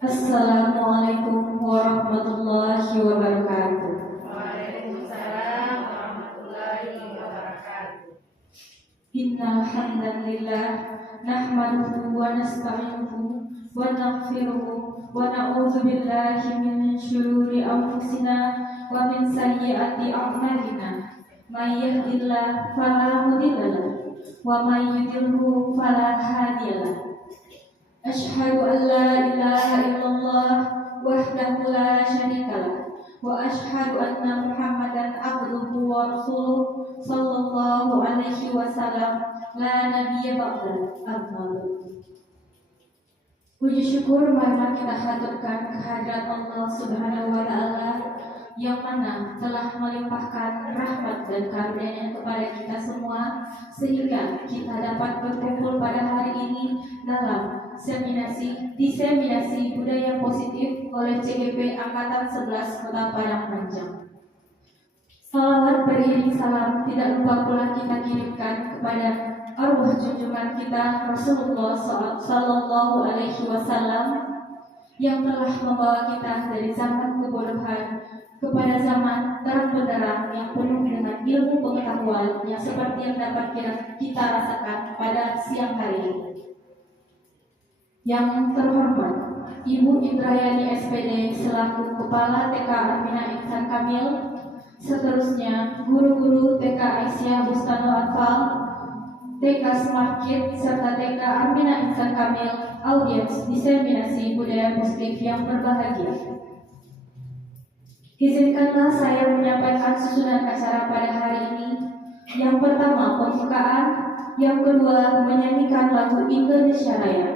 Assalamualaikum warahmatullahi wabarakatuh. Waalaikumsalam warahmatullahi wabarakatuh. Innal hamdalillah nahmaduhu wa nasta'inuhu wa naghfiruhu wa na'udzu billahi min syururi anfusina wa min sayyiati a'malina. May yahdihillahu fala mudilla lahu wa may yudlilhu fala hadiya lahu. Asyhadu an la ilaha illallah wahdahu la syarika lah wa asyhadu anna Muhammadan abduhu wa rasuluh sallallahu alaihi wasallam la nabiyya ba'dahu. Amma ba'du. Puji syukur marilah kita haturkan kehadirat Allah Subhanahu wa taala yang mana telah melimpahkan rahmat dan karunia-Nya kepada kita semua sehingga kita dapat berkumpul pada hari ini dalam diseminasi budaya positif oleh CGP Angkatan 11 Kota Padang Panjang. Salawat beriring salam tidak lupa pula kita kirimkan kepada arwah junjungan kita Rasulullah Sallallahu Alaihi Wasallam yang telah membawa kita dari zaman kebodohan kepada zaman terang benderang yang penuh dengan ilmu pengetahuan yang seperti yang dapat kita rasakan pada siang hari ini. Yang terhormat Ibu Indrayani SPD selaku Kepala TK Armina Ihsan Kamil, seterusnya guru-guru TK Aisyah Bustano Atfal, TK Smart Kid, serta TK Armina Ihsan Kamil, audiens diseminasi budaya positif yang berbahagia. Izinkanlah saya menyampaikan susunan acara pada hari ini. Yang pertama pembukaan, yang kedua menyanyikan lagu Indonesia Raya,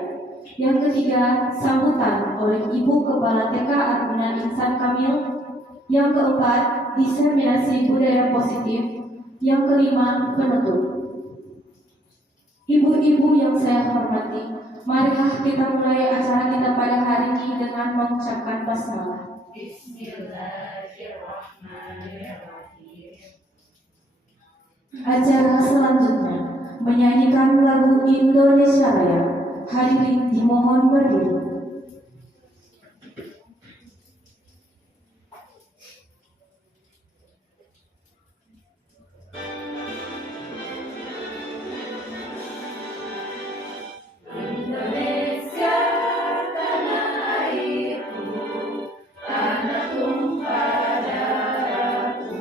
yang ketiga sambutan oleh Ibu Kepala TK Armina Ihsan Kamil, yang keempat diseminasi budaya positif, yang kelima penutup. Ibu-ibu yang saya hormati, marilah kita mulai acara kita pada hari ini dengan mengucapkan basmalah. Bismillahirrahmanirrahim. Acara selanjutnya menyanyikan lagu Indonesia Raya. Hadirin dimohon berdiri. Indonesia tanah airku, tanah tumpah darahku.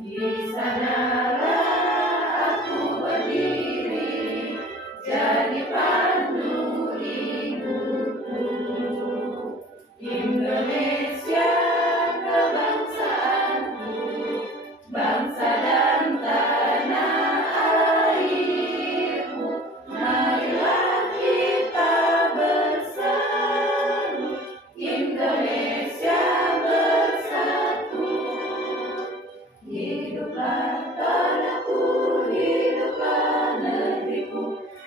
Di sanalah aku berdiri, jadi pandu ibuku. Indonesia kebangsaanku, bangsa dan tanah airku. Marilah kita berseru, Indonesia bersatu. Hiduplah tanahku, hiduplah negeriku,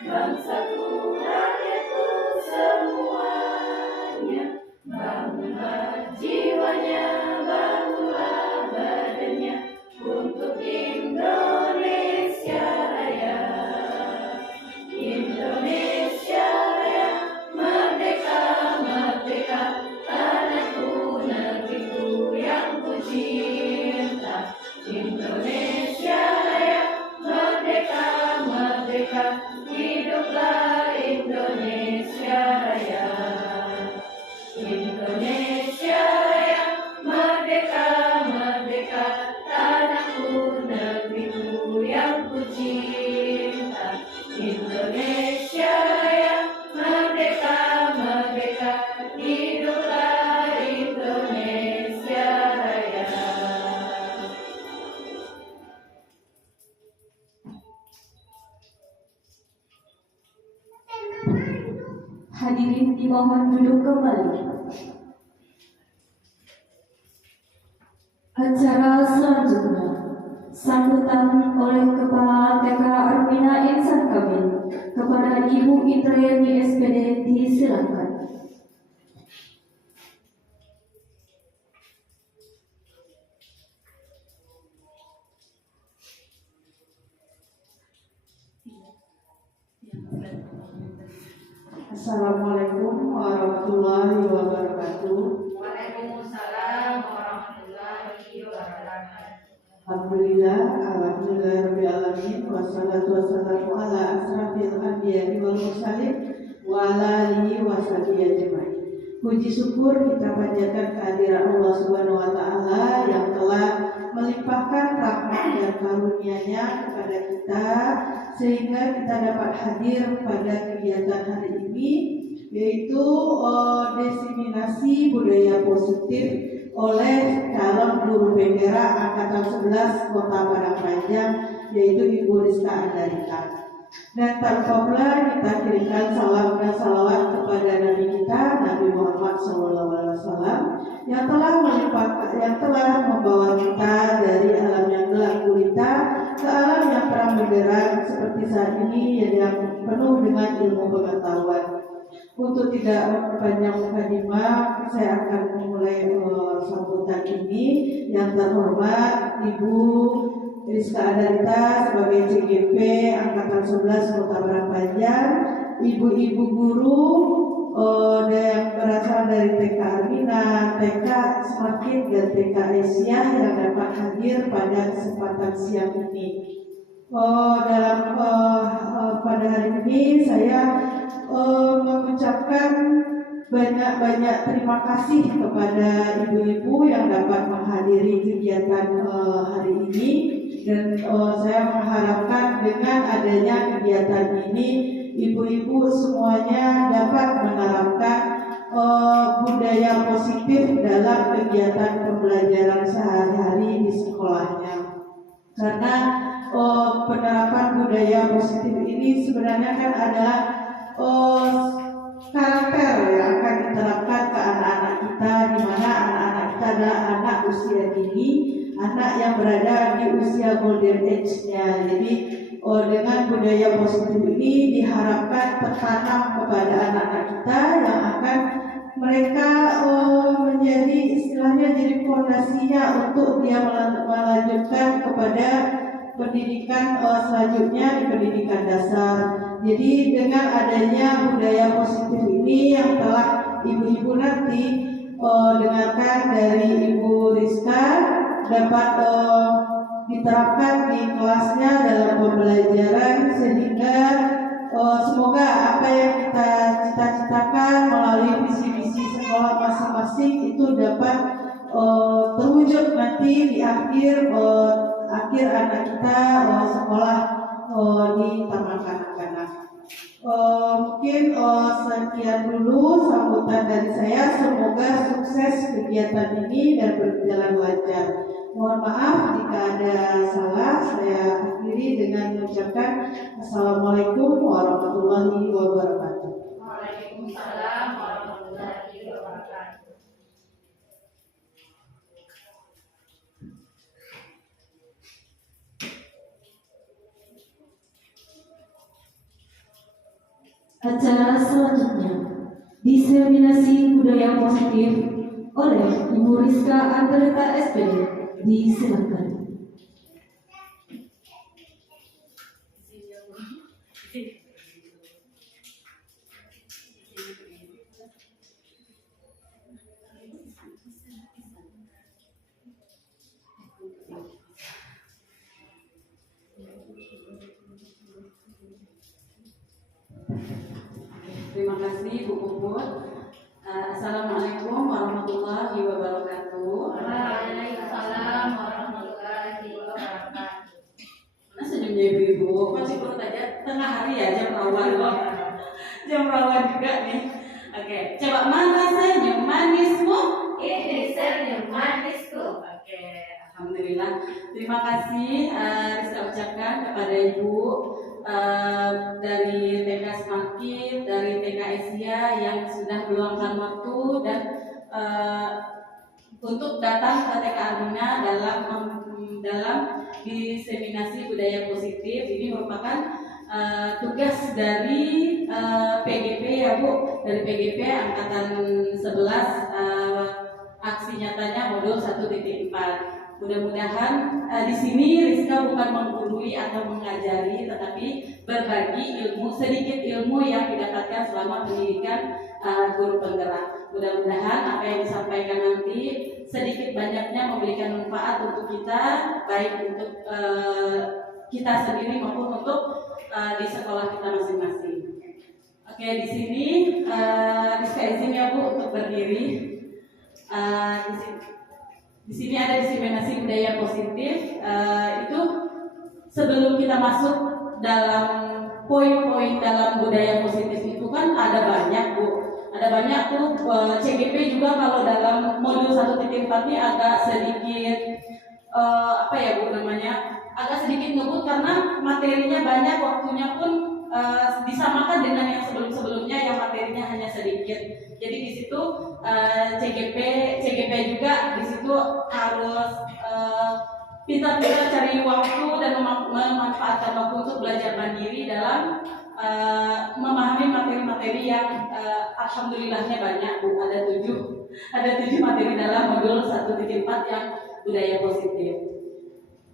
bangsaku, rakyatku semuanya. Bangunlah jiwanya, bangunlah badannya untuk Indonesia Raya. Indonesia Raya, merdeka, merdeka, tanahku, negeriku yang ku cinta. Indonesia Raya, merdeka, merdeka, hiduplah Indonesia Raya. Indonesia Raya, merdeka, merdeka, tanahku, negeriku yang ku cinta. Indonesia Raya, merdeka, merdeka, hiduplah Indonesia Raya. Hadirin dimohon duduk kembali. Acara selanjutnya sambutan oleh Kepala TK Armina Ihsan Kamil kepada Ibu Indrayani SPD disilakan. Assalamualaikum warahmatullahi Waalaikumsalam warahmatullahi wabarakatuh. Alhamdulillah rabbil alamin wassalatu wassalamu ala asrafil anbiya'i wal mursalin wa ala alihi washabihi ajmain. Puji syukur kita panjatkan kehadiran Allah Subhanahu wa taala yang telah melimpahkan rahmat dan karunia-Nya kepada kita sehingga kita dapat hadir pada kegiatan hari ini, yaitu diseminasi budaya positif oleh calon guru BPRA Angkatan 11 Kota Padangpanjang, yaitu Ibu Rizka Andarita. Dan tak lupa pula kita kirimkan salam dan salawat kepada Nabi kita, Nabi Muhammad SAW, yang telah membawa kita dari alam yang gelap gulita ke alam yang terang benderang seperti saat ini, yang penuh dengan ilmu pengetahuan. Untuk tidak memperpanjang mukadimah, saya akan memulai sambutan ini. Yang terhormat Ibu Rizka Andarita sebagai CGP Angkatan 11 Kota Padangpanjang, ibu-ibu guru yang berasal dari TK Armina, TK Semakin, dan TK Asia yang dapat hadir pada kesempatan siang ini. Pada hari ini saya mengucapkan banyak terima kasih kepada ibu-ibu yang dapat menghadiri kegiatan hari ini, dan saya mengharapkan dengan adanya kegiatan ini ibu-ibu semuanya dapat menerapkan budaya positif dalam kegiatan pembelajaran sehari-hari di sekolahnya, karena penerapan budaya positif ini sebenarnya kan adalah karakter yang akan diterapkan ke anak-anak kita, di mana anak-anak kita adalah anak usia dini, anak yang berada di usia golden age-nya. Jadi dengan budaya positif ini diharapkan tertanam kepada anak-anak kita yang akan mereka menjadi istilahnya jadi fondasinya untuk dia melanjutkan kepada pendidikan selanjutnya di pendidikan dasar. Jadi dengan adanya budaya positif ini yang telah ibu-ibu nanti dengarkan dari Ibu Rizka dapat diterapkan di kelasnya dalam pembelajaran, sehingga semoga apa yang kita cita-citakan melalui visi-misi sekolah masing-masing itu dapat terwujud nanti di akhir anak kita sekolah di taman kanak-kanak. Mungkin sekian dulu sambutan dari saya. Semoga sukses kegiatan ini dan berjalan lancar. Mohon maaf jika ada salah. Saya akhiri dengan mengucapkan Assalamualaikum warahmatullahi wabarakatuh. Waalaikumsalam warahmatullahi wabarakatuh. Acara selanjutnya, diseminasi budaya positif oleh Ibu Rizka Andarita SPD. Disilakan. Terima kasih Bu Puput. Assalamualaikum warahmatullahi wabarakatuh. Waalaikumsalam warahmatullahi wabarakatuh. Mana senyumnya ibu-ibu? Kok sih perut aja tengah hari ya, jam rawan loh. Jam rawan juga nih. Oke, coba mana senyum manismu? Ini senyum manisku. Oke, alhamdulillah. Terima kasih Rizka ucapkan kepada Ibu dari TK Semakin, dari TK Asia yang sudah meluangkan waktu dan untuk datang ke TK Armina dalam diseminasi budaya positif. Ini merupakan tugas dari PGP ya Bu, dari PGP Angkatan 11, aksi nyatanya modul 1.4. Mudah-mudahan di sini Rizka bukan menggurui atau mengajari, tetapi berbagi ilmu, sedikit ilmu yang didapatkan selama pendidikan guru penggerak. Mudah-mudahan apa yang disampaikan nanti sedikit banyaknya memberikan manfaat untuk kita, baik untuk kita sendiri maupun untuk di sekolah kita masing-masing. Oke, di sini Rizka izin ya Bu untuk berdiri. Di sini ada diseminasi budaya positif. Itu sebelum kita masuk dalam poin-poin dalam budaya positif itu kan ada banyak Bu. Ada banyak tuh CGP juga kalau dalam modul 1.4 ini agak sedikit apa ya Bu namanya? Agak sedikit ngebut karena materinya banyak, waktunya pun disamakan dengan yang sebelum-sebelumnya yang materinya hanya sedikit. Jadi di situ CGP juga di situ harus pintar-pintar cari waktu dan memanfaatkan waktu untuk belajar mandiri dalam memahami materi-materi yang alhamdulillahnya banyak Bu. Ada 7 materi dalam modul 1.4 yang budaya positif.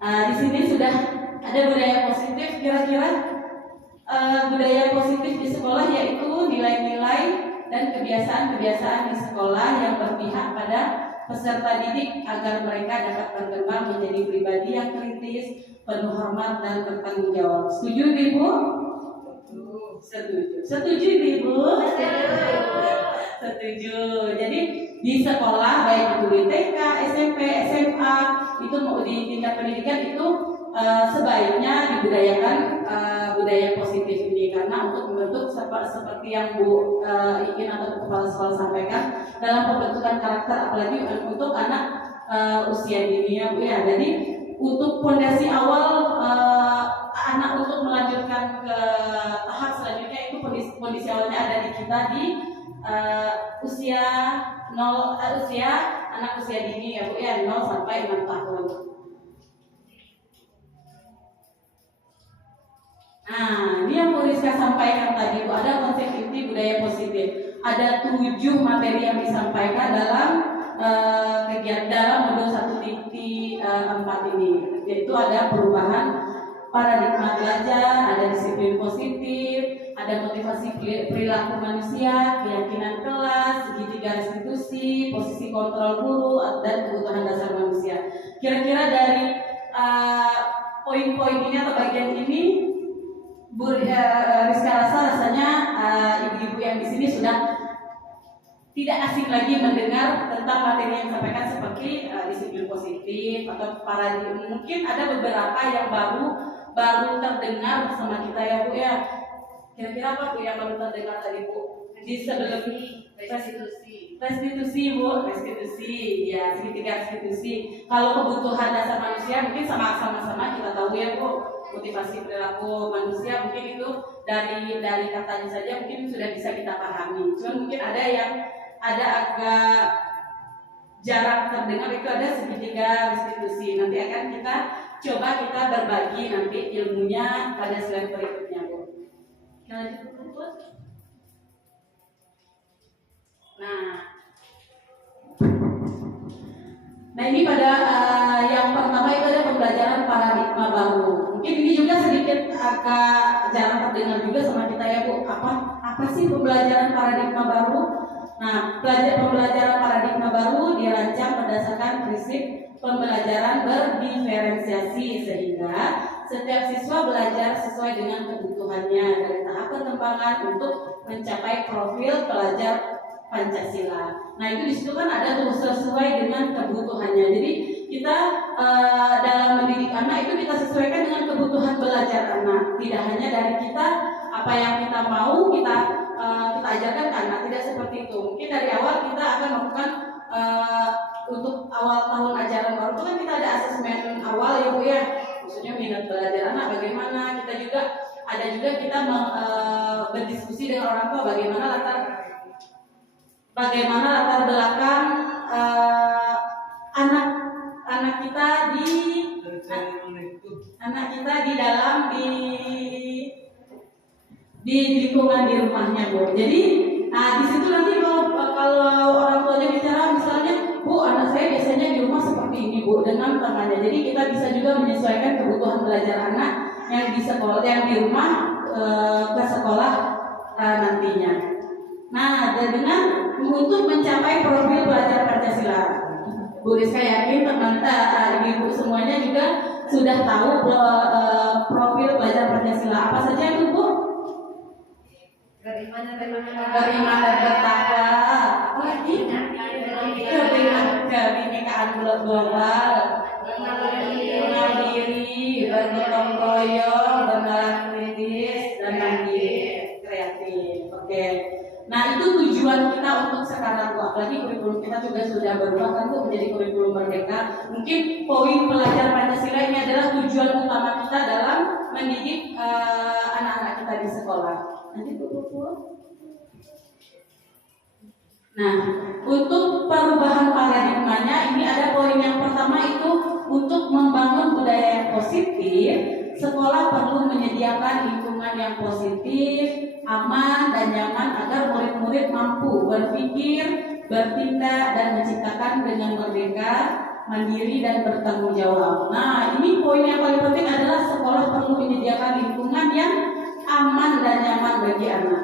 Di sini sudah ada budaya positif. Kira-kira budaya positif di sekolah yaitu nilai-nilai dan kebiasaan-kebiasaan di sekolah yang berpihak pada peserta didik agar mereka dapat berkembang menjadi pribadi yang kritis, penuh hormat dan bertanggung jawab. Setuju Ibu? Setuju Ibu? Setuju. Jadi di sekolah baik itu di TK, SMP, SMA itu mau di tingkat pendidikan itu sebaiknya dibudayakan budaya positif ini karena untuk membentuk seperti yang Bu ingin atau kepala sekolah sampaikan dalam pembentukan karakter apalagi untuk anak usia dini ya Bu ya. Jadi untuk fondasi awal anak untuk melanjutkan ke tahap selanjutnya itu kondisi awalnya ada di kita di usia anak usia dini ya Bu ya 0 sampai 6 tahun. Nah, ini yang Bu Rizka sampaikan tadi Bu, ada konsep inti budaya positif. Ada 7 materi yang disampaikan dalam kegiatan dalam modul 1.4 ini. Yaitu ada perubahan paradigma belajar, ada disiplin positif, ada motivasi perilaku manusia, keyakinan kelas, segitiga restitusi, posisi kontrol guru, dan kebutuhan dasar manusia. Kira-kira dari poin-poin ini atau bagian ini Bu Rizka rasanya ibu-ibu yang di sini sudah tidak asing lagi mendengar tentang materi yang disampaikan seperti disiplin positif atau paradigma. Mungkin ada beberapa yang baru terdengar bersama kita ya Bu ya. Kira-kira apa Bu yang baru terdengar tadi Bu? Di sebelum restitusi Bu, restitusi ya, segitiga restitusi. Kalau kebutuhan dasar manusia mungkin sama-sama kita tahu ya Bu. Motivasi perilaku manusia mungkin itu dari katanya saja mungkin sudah bisa kita pahami. Cuma mungkin ada yang agak jarang terdengar itu ada segitiga restitusi. Nanti akan kita berbagi nanti ilmunya pada slide berikutnya Bu. Kita lanjut Bu. Nah ini pada yang pertama itu ada pembelajaran paradigma baru. Mungkin ini juga sedikit agak jarang terdengar juga sama kita ya Bu. Apa sih pembelajaran paradigma baru? Nah, pembelajaran paradigma baru dirancang berdasarkan prinsip pembelajaran berdiferensiasi sehingga setiap siswa belajar sesuai dengan kebutuhannya dari tahap perkembangan untuk mencapai profil pelajar Pancasila. Nah itu disitu kan ada tuh sesuai dengan kebutuhannya. Jadi kita dalam mendidik anak itu kita sesuaikan dengan kebutuhan belajar anak. Tidak hanya dari kita apa yang kita mau kita ajarkan ke anak, tidak seperti itu. Mungkin dari awal kita akan melakukan untuk awal tahun ajaran baru itu kan kita ada asesmen awal ya Bu ya. Maksudnya minat belajar anak bagaimana. Kita juga kita berdiskusi dengan orang tua bagaimana latar belakang anak kita di dalam di lingkungan di rumahnya Bu. Jadi di situ nanti kalau orang tuanya bicara misalnya Bu anak saya biasanya di rumah seperti ini Bu dengan temannya. Jadi kita bisa juga menyesuaikan kebutuhan belajar anak yang di sekolah yang di rumah ke sekolah nantinya. Nah dengan untuk mencapai profil pelajar Pancasila. Bu Rizka yakin teman-teman ibu semuanya juga sudah tahu profil pelajar Pancasila. Apa saja itu, Bu? Beriman dan Beriman dan bertakwa. Apa lagi? Kebinekaan global, mengenal diri, bergotong royong, bernalar kritis, dan mandiri, kreatif. Oke. Nah, itu tujuan kita untuk sekarang, Bu. Apalagi kurikulum kita juga sudah berubah kan, Bu, menjadi kurikulum merdeka. Mungkin poin pelajar Pancasila ini adalah tujuan utama kita dalam mendidik anak-anak kita di sekolah. Nanti Bu. Nah, untuk perubahan paradigmanya ini ada poin yang pertama itu untuk membangun budaya yang positif. Sekolah perlu menyediakan lingkungan yang positif, aman dan nyaman agar murid-murid mampu berpikir, bertindak dan menciptakan dengan merdeka, mandiri dan bertanggung jawab. Nah, ini poin yang paling penting adalah sekolah perlu menyediakan lingkungan yang aman dan nyaman bagi anak.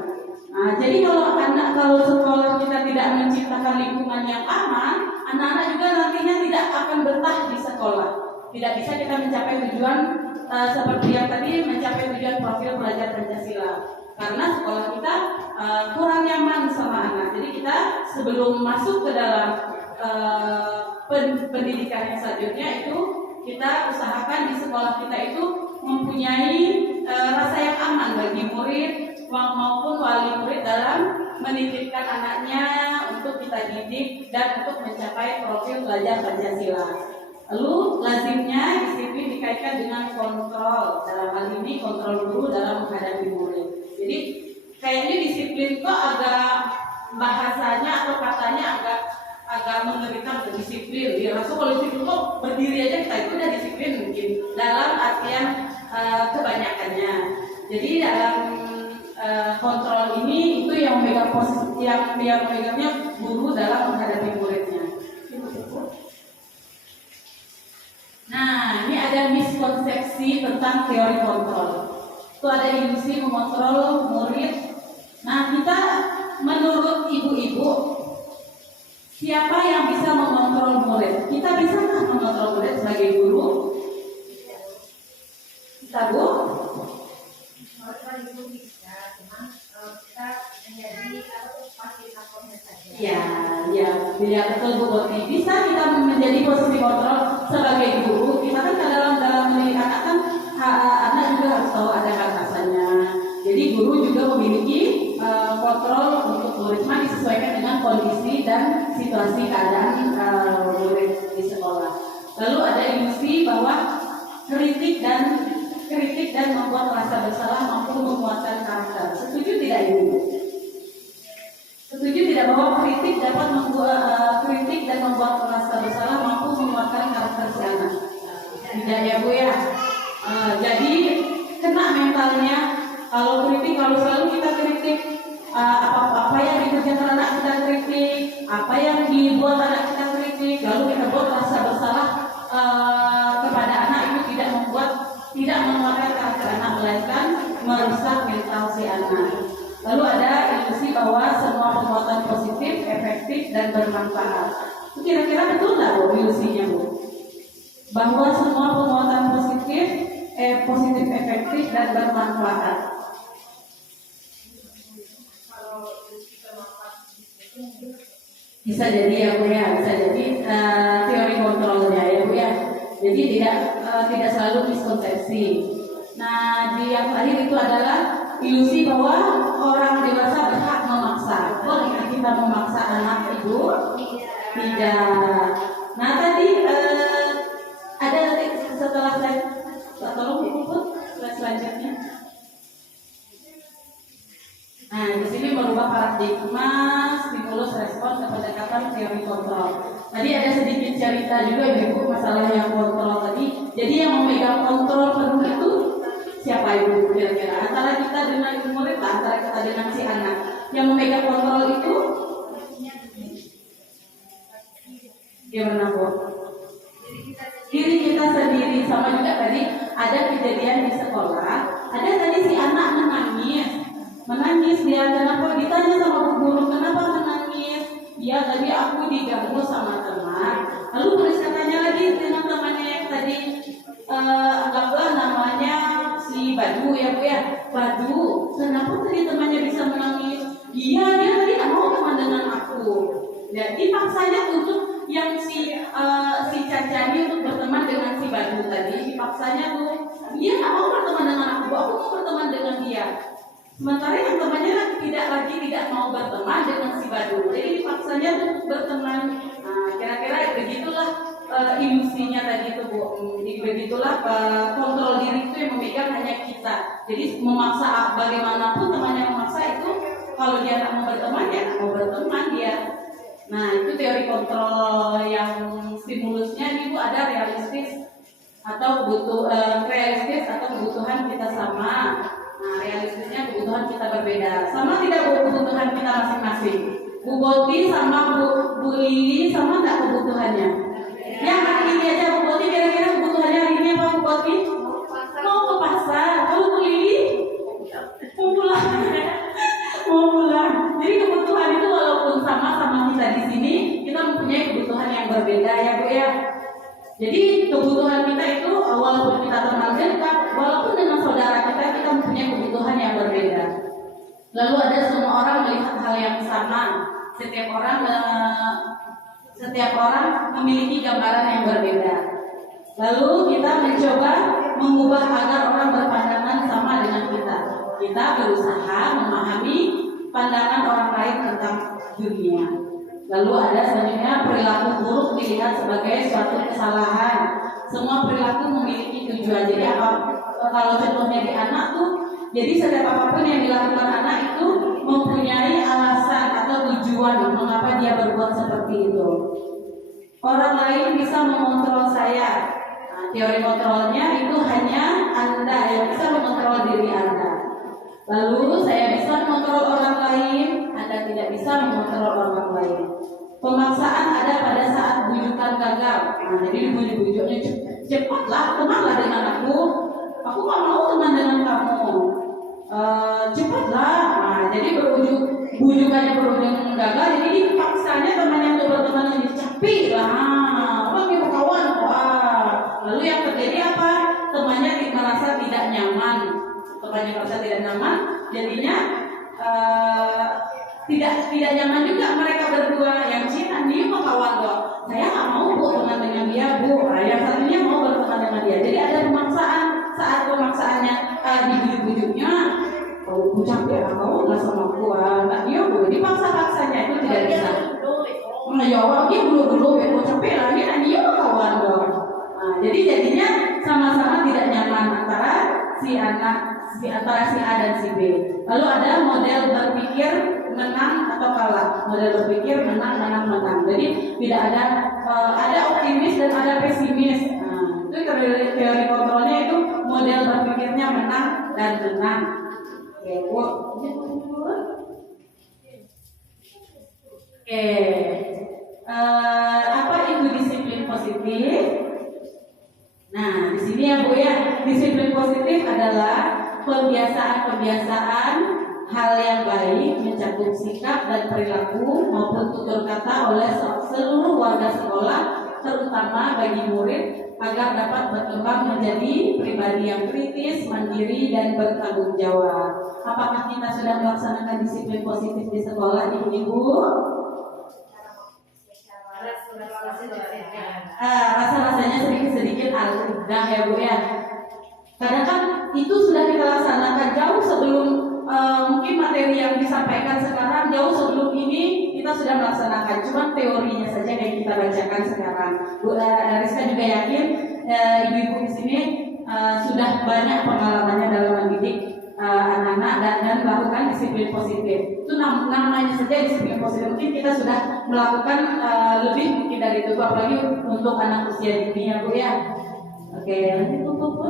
Nah, jadi kalau sekolah kita tidak menciptakan lingkungan yang aman, anak-anak juga nantinya tidak akan betah di sekolah. Tidak bisa kita mencapai tujuan seperti yang tadi, mencapai tujuan profil pelajar Pancasila. Karena sekolah kita kurang nyaman sama anak. Jadi kita sebelum masuk ke dalam pendidikan yang selanjutnya itu kita usahakan di sekolah kita itu mempunyai rasa yang aman bagi murid maupun wali murid dalam menitipkan anaknya untuk kita didik dan untuk mencapai profil pelajar Pancasila. Lalu lazimnya disiplin dikaitkan dengan kontrol, dalam hal ini kontrol guru dalam menghadapi murid. Jadi kayaknya disiplin kok agak bahasanya atau katanya agak mengerikan untuk disiplin. Ya, langsung kalau disiplin kok berdiri aja kita itu udah disiplin mungkin dalam artian kebanyakannya. Jadi dalam kontrol ini itu yang memegang posisi yang memegangnya guru dalam menghadapi muridnya. Nah, ini ada miskonsepsi tentang teori kontrol. Itu ada ilusi mengontrol murid. Nah, kita menurut ibu-ibu, siapa yang bisa mengontrol murid? Kita bisa nggak mengontrol murid sebagai guru? Kita, Bu? Ya, betul Bu Boti. Bisa kita menjadi posisi kontrol sebagai guru. Kita kan dalam mendidik anak kan anak juga harus tahu ada batasannya. Jadi guru juga memiliki kontrol untuk murid, cuma disesuaikan dengan kondisi dan situasi keadaan murid di sekolah. Lalu ada ilusi bahwa kritik dan membuat rasa bersalah mampu menguatkan karakter. Setuju tidak Ibu? Setuju tidak bahwa kritik dan membuat rasa bersalah mampu menguatkan karakter si anak? Tidak ya Bu ya. Jadi kena mentalnya. Kalau selalu kita kritik, apa yang dikerjakan anak kita kritik, apa yang dibuat anak kita kritik, lalu kita buat rasa bersalah kepada anak, itu tidak menguatkan karakter anak, melainkan merusak mental si anak. Lalu ada ilusi bahwa semua perbuatan positif, efektif, dan bermanfaat. Kira-kira betul nggak Bu ilusinya Bu? Bahwa semua perbuatan positif, efektif, dan bermanfaat. Bisa jadi ya Bu ya, bisa jadi teori kontrolnya ya Bu ya. Jadi tidak selalu miskonsepsi. Nah, di yang terakhir itu adalah ilusi bahwa orang dewasa berhak memaksa. Boleh kita memaksa anak Ibu? Tidak. Nah, tadi ada nanti setelah saya tolong Ibu pun selanjutnya. Nah, di sini merubah paradigma stimulus respon ke pendekatan teori kontrol. Tadi ada sedikit cerita juga Ibu masalah yang kontrol tadi. Jadi yang memegang kontrol penuh itu siapa Ibu kira-kira? Antara kita dengan murid, antara kita dengan si anak. Yang memegang kontrol itu gimana Bu? Diri kita sendiri. Sama juga tadi ada kejadian di sekolah. Ada tadi si anak menangis dia, kenapa ditanya sama bu guru kenapa menangis, ya tadi aku diganggu sama teman. Lalu Rizka tanya lagi dengan temannya yang tadi, anggaplah namanya si Badu ya Bu ya. Badu, kenapa tadi temannya bisa menangis? Iya, dia tadi nggak mau teman dengan aku. Jadi paksanya untuk yang si Caca ini untuk berteman dengan si Badu tadi, dipaksanya tuh dia nggak mau berteman dengan aku mau berteman dengan dia. Sementara yang temannya tidak mau berteman dengan si Badu, jadi dipaksanya tuh berteman. Nah, kira-kira begitulah ilusinya tadi itu Bu. Begitulah kontrol diri itu yang memegang hanya kita. Jadi memaksa bagaimanapun temannya memaksa itu, kalau dia nggak mau berteman ya nggak mau berteman dia. Nah, itu teori kontrol yang stimulusnya itu ada realistis atau realistis atau kebutuhan kita sama. Nah, realistisnya kebutuhan kita berbeda. Sama tidak kebutuhan kita masing-masing? Bu Boti sama Bu Lili sama nggak kebutuhannya? Yang hari ini aja Bu Boti kira-kira kebutuhannya hari ini apa Bu Boti? Mau ke pasar. Kalau Bu Lili mau pulang. Mau pulang. Jadi kebutuhan itu walaupun sama-sama kita di sini, kita mempunyai kebutuhan yang berbeda ya Bu ya. Jadi kebutuhan kita itu walaupun kita teman dekat, walaupun dengan saudara kita mempunyai kebutuhan yang berbeda. Lalu ada semua orang melihat hal yang sama. Setiap orang memiliki gambaran yang berbeda. Lalu kita mencoba mengubah agar orang berpandangan sama dengan kita. Kita berusaha memahami pandangan orang lain tentang dunia. Lalu ada selanjutnya perilaku buruk dilihat sebagai suatu kesalahan. Semua perilaku memiliki tujuan. Jadi kalau contohnya di anak tuh, jadi setiap apapun yang dilakukan anak itu mempunyai alasan atau tujuan mengapa dia berbuat seperti itu. Orang lain bisa mengontrol saya. Nah, teori kontrolnya itu hanya Anda yang bisa mengontrol diri Anda. Lalu saya bisa mengontrol orang lain, Anda tidak bisa mengontrol orang lain. Pemaksaan ada pada saat bujukan gagal. Nah, jadi dibujuk-bujuknya cepatlah, temanlah dengan aku gak mau teman dengan kamu. Cepatlah. Nah, jadi bujukannya berujung gagal, jadi dipaksanya temannya untuk berteman lagi. Capek lah, kita kawan. Lalu yang terjadi apa? Temannya merasa tidak nyaman. Jadinya tidak nyaman juga mereka berdua. Yang Cina dia mau kawan kok, saya nggak mau Bu teman dengan dia Bu. Yang satunya mau berteman dengan dia. Jadi ada pemaksaan. Saat pemaksaannya dibujuk-bujuknya, aku capek kau nggak sama aku, nggak dia Bu. Dipaksa-paksanya itu tidak bisa. Ya orang dia dulu aku capek lah, dia kawan dong. Nah, jadi jadinya sama-sama tidak nyaman antara si A dan si B. Lalu ada model berpikir menang atau kalah. Model berpikir menang. Jadi tidak ada optimis dan ada pesimis. Nah, itu teori kontrolnya itu model berpikirnya menang dan menang. Oke, Bu. Oke. Apa itu disiplin positif? Nah, di sini ya Bu ya, disiplin positif adalah kebiasaan hal yang baik mencakup sikap dan perilaku maupun tutur kata oleh seluruh warga sekolah, terutama bagi murid agar dapat berkembang menjadi pribadi yang kritis, mandiri dan bertanggung jawab. Apakah kita sudah melaksanakan disiplin positif di sekolah, Ibu-ibu? Rasa-rasanya sedikit al-udah ya Bu ya. Kadang kan itu sudah kita laksanakan jauh sebelum mungkin materi yang disampaikan sekarang, jauh sebelum ini kita sudah melaksanakan. Cuma teorinya saja yang kita bacakan sekarang. Bu Rizka juga yakin ibu-ibu di sini sudah banyak pengalamannya dalam mendidik anak-anak dan melakukan disiplin positif. Itu namanya saja disiplin positif. Mungkin kita sudah melakukan lebih mungkin dari itu, apalagi untuk anak usia dini ya Bu ya. Oke, nanti tutup Bu.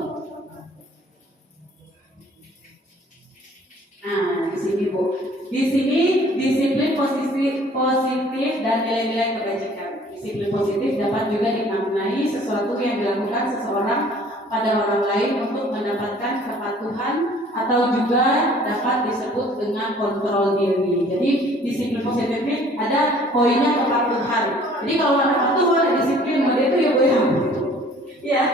Nah, di sini Bu. Di sini disiplin positif dan nilai-nilai kebajikan. Disiplin positif dapat juga dimaknai sesuatu yang dilakukan seseorang pada orang lain untuk mendapatkan kepatuhan atau juga dapat disebut dengan kontrol diri. Jadi disiplin positif ini ada poinnya kepatuhan. Jadi kalau anak patuh ada disiplin, maka itu ya Bu ya. Ya.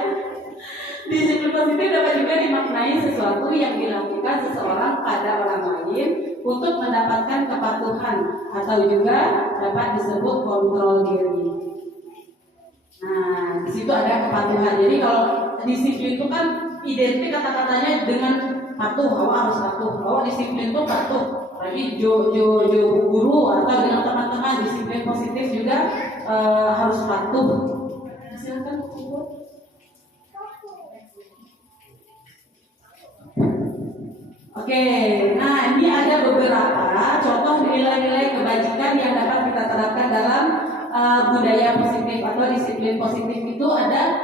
Disiplin positif dapat juga dimaknai sesuatu yang dilakukan seseorang pada orang lain untuk mendapatkan kepatuhan atau juga dapat disebut kontrol diri. Nah, di situ ada kepatuhan. Jadi kalau disiplin itu kan identik kata-katanya dengan patuh, awak harus patuh. Awak disiplin itu patuh. Lagi jo guru atau dengan teman-teman disiplin positif juga harus patuh. Silakan Bu. Oke, nah ini ada beberapa contoh nilai-nilai kebajikan yang dapat kita terapkan dalam budaya positif atau disiplin positif. Itu ada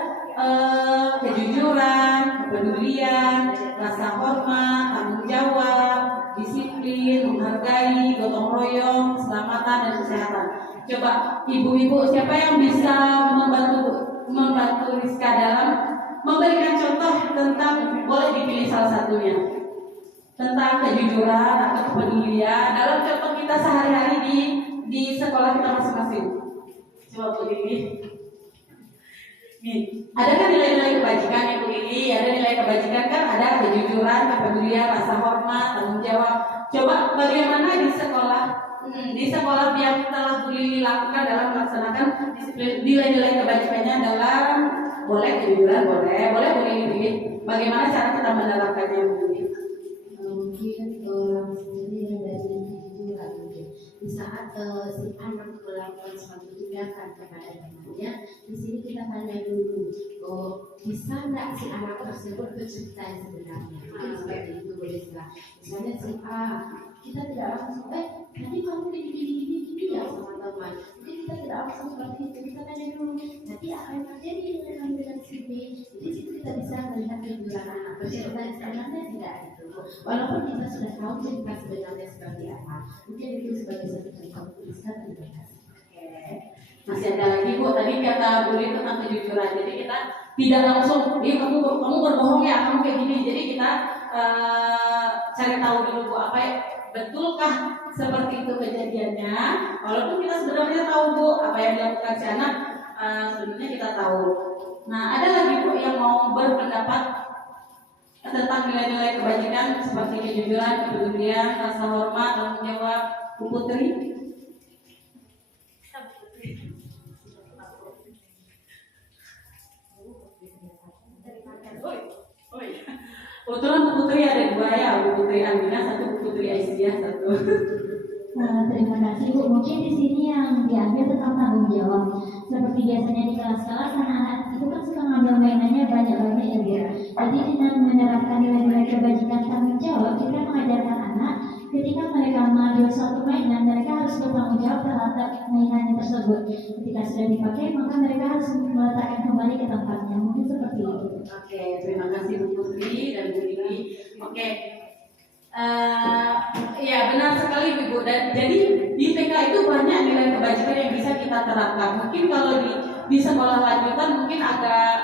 kejujuran, kepedulian, rasa hormat, tanggung jawab, disiplin, menghargai, gotong royong, keselamatan dan kesehatan. Coba ibu-ibu siapa yang bisa membantu Rizka dalam memberikan contoh tentang, boleh dipilih salah satunya, tentang kejujuran atau kepedulian dalam contoh kita sehari-hari di sekolah kita masing-masing. Coba Bu Lili. Nih, ada kan nilai-nilai kebajikan Ibu Lili? Ada nilai kebajikan kan, ada kejujuran, kepedulian, rasa hormat, tanggung jawab. Coba bagaimana di sekolah yang telah Bu Lili lakukan dalam melaksanakan disiplin nilai-nilai kebajikannya dalam, boleh kejujuran, boleh Bu Lili pilih. Bagaimana cara kita menerapkannya Bu Lili? Mungkin orang sendiri yang dari kejujuran mungkin di saat si anak melakukan suatu tindakan kepada temannya, di sini kita tanya dulu, bisa nggak si anak tersebut bercerita yang sebenarnya? Mungkin seperti itu boleh sih. Misalnya si A, kita tidak langsung tadi kamu gini ya sama teman. Jadi kita tidak langsung seperti itu, kita tanya dulu. Nanti apa yang terjadi dengan si B? Jadi situ kita bisa melihat kejujuran anak bercerita yang sebenarnya tidak itu. Walaupun kita sudah tahu cerita sebenarnya seperti apa, mungkin itu sebagai satu contoh bisa terima kasih. Masih ada lagi Bu, tadi kata Bu Lili tentang kejujuran. Jadi kita tidak langsung, kamu berbohong ya, kamu kayak gini. Jadi kita cari tahu dulu Bu, apa ya, betulkah seperti itu kejadiannya. Walaupun kita sebenarnya tahu Bu, apa yang dilakukan si anak, sebenarnya kita tahu. Nah, ada lagi Bu yang mau berpendapat tentang nilai-nilai kebajikan seperti kejujuran, kepedulian, rasa hormat, tanggung jawab. Bu Putri. Kebetulan Bu Putri ada dua ya, Bu Putri Amina, satu Bu Putri Aisyah, satu. Terima kasih Bu. Mungkin di sini yang diambil tentang tanggung jawab. Seperti biasanya di kelas-kelas anak-anak itu kan suka ngambil mainannya banyak-banyak ya Bu. Jadi dengan menerapkan nilai-nilai kebajikan tanggung jawab, kita mengajarkan anak ketika mereka mengambil suatu mainan, mereka harus bertanggung jawab terhadap mainannya tersebut. Ketika sudah dipakai, maka mereka harus meletakkan kembali ke tempatnya. Mungkin seperti itu. Oke, terima kasih Bu Putri dan Bu Lili. Oke. Ya benar sekali Ibu. Dan jadi di TK itu banyak nilai kebajikan yang bisa kita terapkan. Mungkin kalau di sekolah lanjutan mungkin agak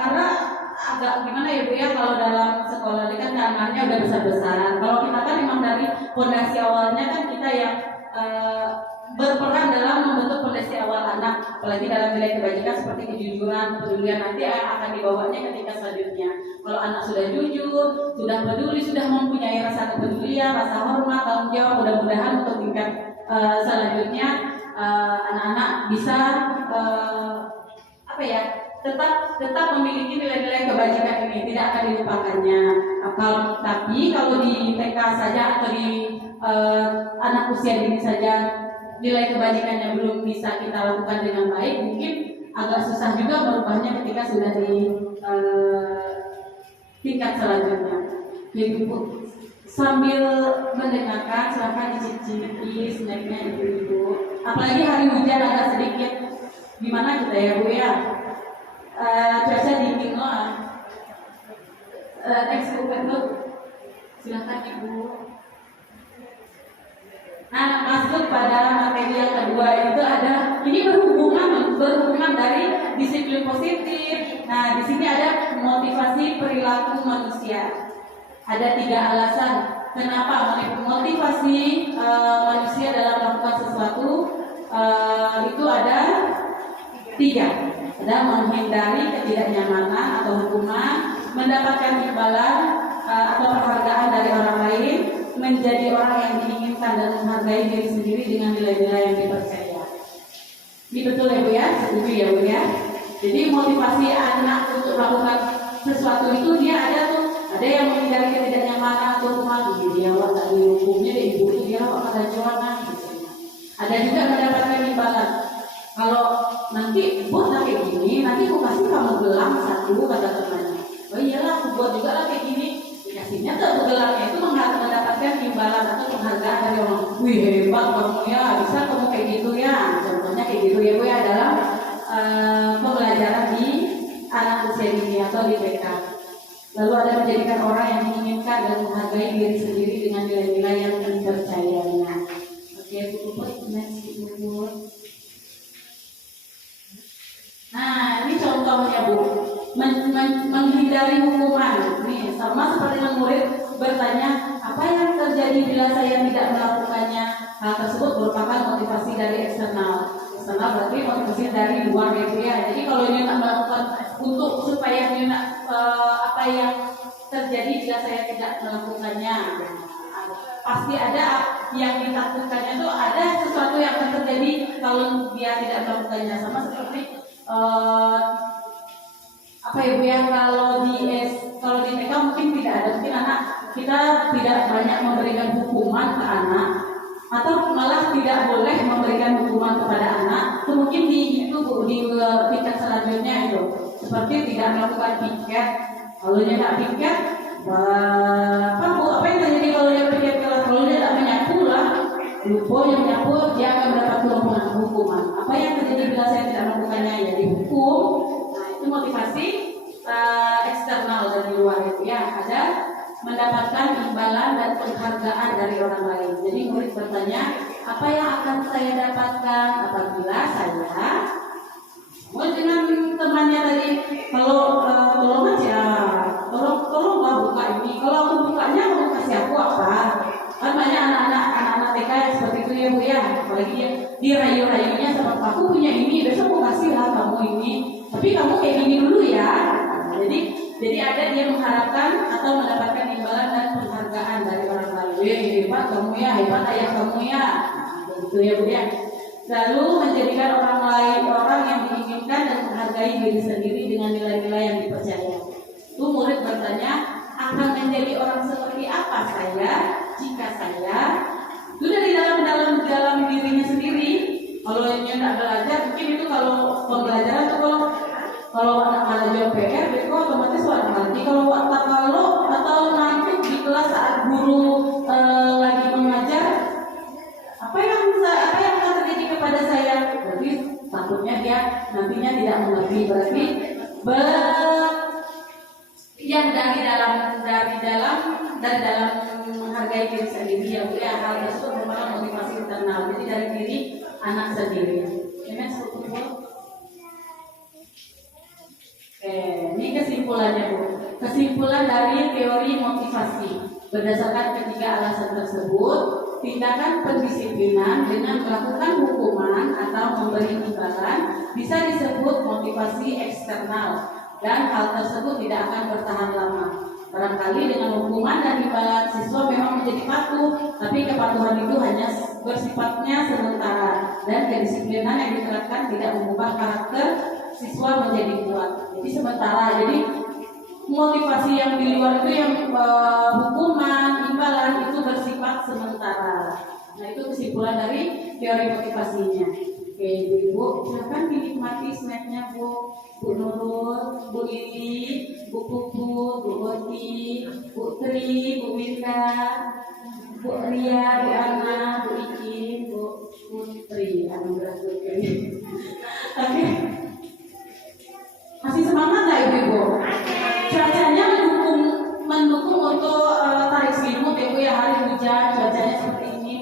karena agak gimana ya Bu ya, kalau dalam sekolah ini kan kamarnya udah besar-besar. Kalau kita kan memang dari fondasi awalnya kan kita yang berperan dalam membentuk fondasi awal anak, apalagi dalam nilai kebajikan seperti kejujuran, kepedulian, nanti akan dibawanya ketika selanjutnya. Kalau anak sudah jujur, sudah peduli, sudah mempunyai rasa kepedulian, rasa hormat, tanggung jawab, mudah-mudahan untuk tingkat selanjutnya anak-anak bisa tetap memiliki nilai-nilai kebajikan ini, tidak akan dilupakannya. Tapi kalau di TK saja atau di anak usia dini saja nilai kebajikannya belum bisa kita lakukan dengan baik, mungkin agak susah juga merubahnya ketika sudah di tingkat selanjutnya. Jadi Bu, sambil mendengarkan silahkan dicicipi snacknya Ibu-ibu. Apalagi hari hujan agak sedikit gimana kita ya Bu ya. Cuaca dingin loh. Thanks Bu Petruk. Silahkan Ibu. Nah, masuk pada materi yang kedua itu ada, ini berhubungan dari disiplin positif. Nah, di sini ada motivasi perilaku manusia. Ada 3 alasan kenapa motivasi manusia dalam melakukan sesuatu itu ada 3. Ada menghindari ketidaknyamanan atau hukuman, mendapatkan imbalan atau penghargaan dari orang lain, menjadi orang yang diinginkan dan menghargai diri sendiri dengan nilai-nilai yang dipercaya. Ini betul ya Bu ya? Setuju ya Bu ya? Jadi motivasi anak untuk melakukan sesuatu itu dia ada yang menghindari ketidaknyamanan atau hukuman, dia awak tadi hukumnya dari ibu dia awak pada jualan. Ada juga mendapatkan imbalan. Kalau nanti buat kayak gini, nanti aku kasih kamu gelang 1 kata temannya. Oh iyalah, aku buat juga lah kayak gini. Dikasihnya tuh gelangnya itu mendapatkan imbalan atau penghargaan dari orang. Wih hebat kamu ya, bisa kamu kayak gitu ya. Contohnya kayak gitu ya Bu ya, dalam pembelajaran di anak usia dini atau di TK. Lalu ada menjadikan orang yang menginginkan dan menghargai diri sendiri dengan nilai-nilai yang dipercayainya. Oke, Bu, next Bu. Nah, ini contohnya Bu, menghindari hukuman. Nih, sama seperti murid bertanya, apa yang terjadi bila saya tidak melakukannya? Hal tersebut merupakan motivasi dari eksternal. Eksternal berarti motivasi dari luar ya. Jadi kalau dia nak melakukan untuk supaya dia nak apa yang terjadi jika saya tidak melakukannya, pasti ada yang ditakutkannya itu ada sesuatu yang akan terjadi kalau dia tidak melakukannya. Sama seperti apa ya Bu ya, kalau di TK mungkin tidak ada, mungkin anak kita tidak banyak memberikan hukuman ke anak atau malah tidak boleh memberikan hukuman kepada anak. Itu mungkin di tingkat selanjutnya itu seperti tidak melakukan piket. Kalau dia tidak piket, apa yang terjadi kalau dia piket? Kalau dia tidak menyapu lah, lupa yang menyapu, dia akan mendapat hukuman. Apa yang terjadi bila saya tidak melakukannya? Ya dihukum. Nah, itu motivasi eksternal dari luar itu ya. Ada mendapatkan imbalan dan penghargaan dari orang lain. Jadi murid bertanya, apa yang akan saya dapatkan apabila saya dengan temannya tadi, kalau tolong aja, tolong buka ini. Kalau aku bukanya mau kasih aku apa? Kan banyak anak-anak TK yang seperti itu ya Bu ya. Apalagi dia rayu-rayunya sama aku punya ini, besok mau kasih lah kamu ini. Tapi kamu kayak gini dulu ya. Nah, jadi ada dia mengharapkan atau mendapatkan imbalan dan penghargaan dari orang lain. Hebat kamu ya, hebat ayah kamu ya. Begitu ya Bu ya. Lalu menjadikan orang lain orang yang diinginkan dan menghargai diri sendiri dengan nilai-nilai yang dipercaya. Itu murid bertanya, akan menjadi orang seperti apa saya jika saya itu dari dalam dirinya sendiri. Kalau yang tidak belajar mungkin itu kalau pembelajaran itu kalau anak jawab PR itu otomatis warna nanti kalau atau nanti di kelas saat guru lagi mengajar apa yang akan terjadi kepada saya, berarti takutnya dia nantinya tidak mengerti, berarti yang dari dalam menghargai diri sendiri ya Bu ya. Hal tersebut merupakan motivasi internal, jadi dari diri anak sendiri. Ini ini kesimpulannya Bu. Kesimpulan dari teori motivasi berdasarkan ketiga alasan tersebut, tindakan pendisiplinan dengan melakukan hukuman atau memberi imbalan bisa disebut motivasi eksternal dan hal tersebut tidak akan bertahan lama. Barangkali dengan hukuman dan imbalan siswa memang menjadi patuh, tapi kepatuhan itu hanya bersifatnya sementara dan kedisiplinan yang diterapkan tidak mengubah karakter siswa menjadi kuat. Jadi sementara, jadi motivasi yang di luar itu yang hukuman, imbalan itu bersifat sementara. Nah itu kesimpulan dari teori motivasinya. Oke Bu, silakan dinikmati snacknya Bu Nurul, Bu Lili, Bu Pupu, Bu Oti, Bu Tri, Bu Winda, Bu Ria, Bu Ana, Bu Iki, Bu Putri, anugerah Putri. Oke, masih semangat nggak Ibu? Cuacanya mendukung untuk tarik selimut ya Bu ya, hari hujan, cuacanya seperti ini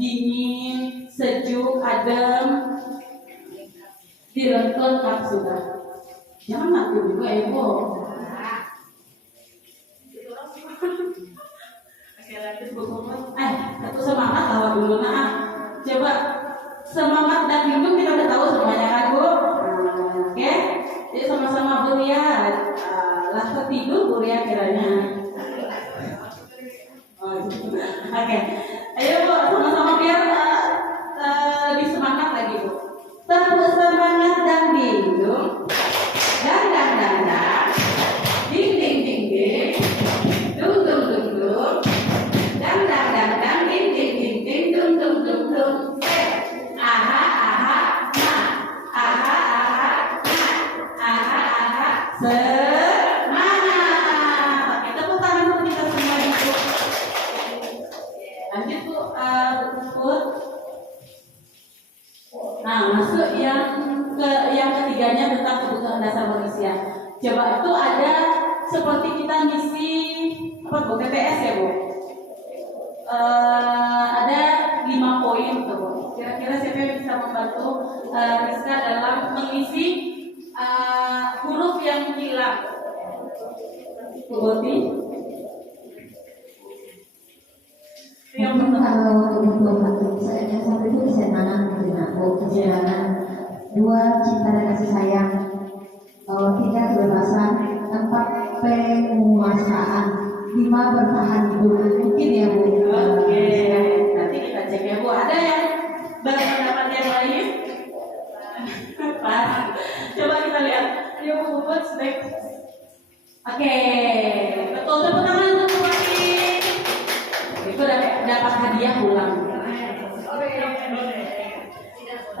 dingin, sejuk, adem, direngkel sudah. Jangan ngantuk juga ya Bu. Oke lanjut Bu Puput. Satu semangat tawa dulu nah. Coba semangat dan minum kita udah tahu semuanya kan Bu. Oke. Jadi sama-sama Bu Ria. Lah ketidur Bu Ria kiranya. Oke. Ayo Bu sama-sama biar lebih semangat lagi Bu. Tepuk semangat dan minum. Dan ding ding ding ding, dung dung dung dung, dan ding ding ding ding, dung dung dung dung. Aha aha na, aha aha na, aha aha semangat. Oke, tepuk tangan untuk kita semua Bu. Lanjut Bu, Put. Nah, masuk yang ketiganya tentang kebutuhan dasar manusia. Coba itu ada seperti kita ngisi apa Bu, TPS ya Bu. Ada 5 poin tuh Bu. Kira-kira siapa yang bisa membantu Rizka dalam mengisi huruf yang hilang? Bu Boti. Yang pertama. Kalau untuk saya satu itu kesenangan mungkin aku kesenangan, 2 cinta dan kasih sayang, 3 kebebasan, 4 penguasaan, 5 bertahan hidup. Mungkin ya Bu. Oke, nanti kita cek ya Bu. Ada yang berpendapat yang lain? Pas. Coba kita lihat. Yuk Bu Puput, step. Oke, betul, tepuk tangan untuk Bu Boti. Itu dapat hadiah pulang.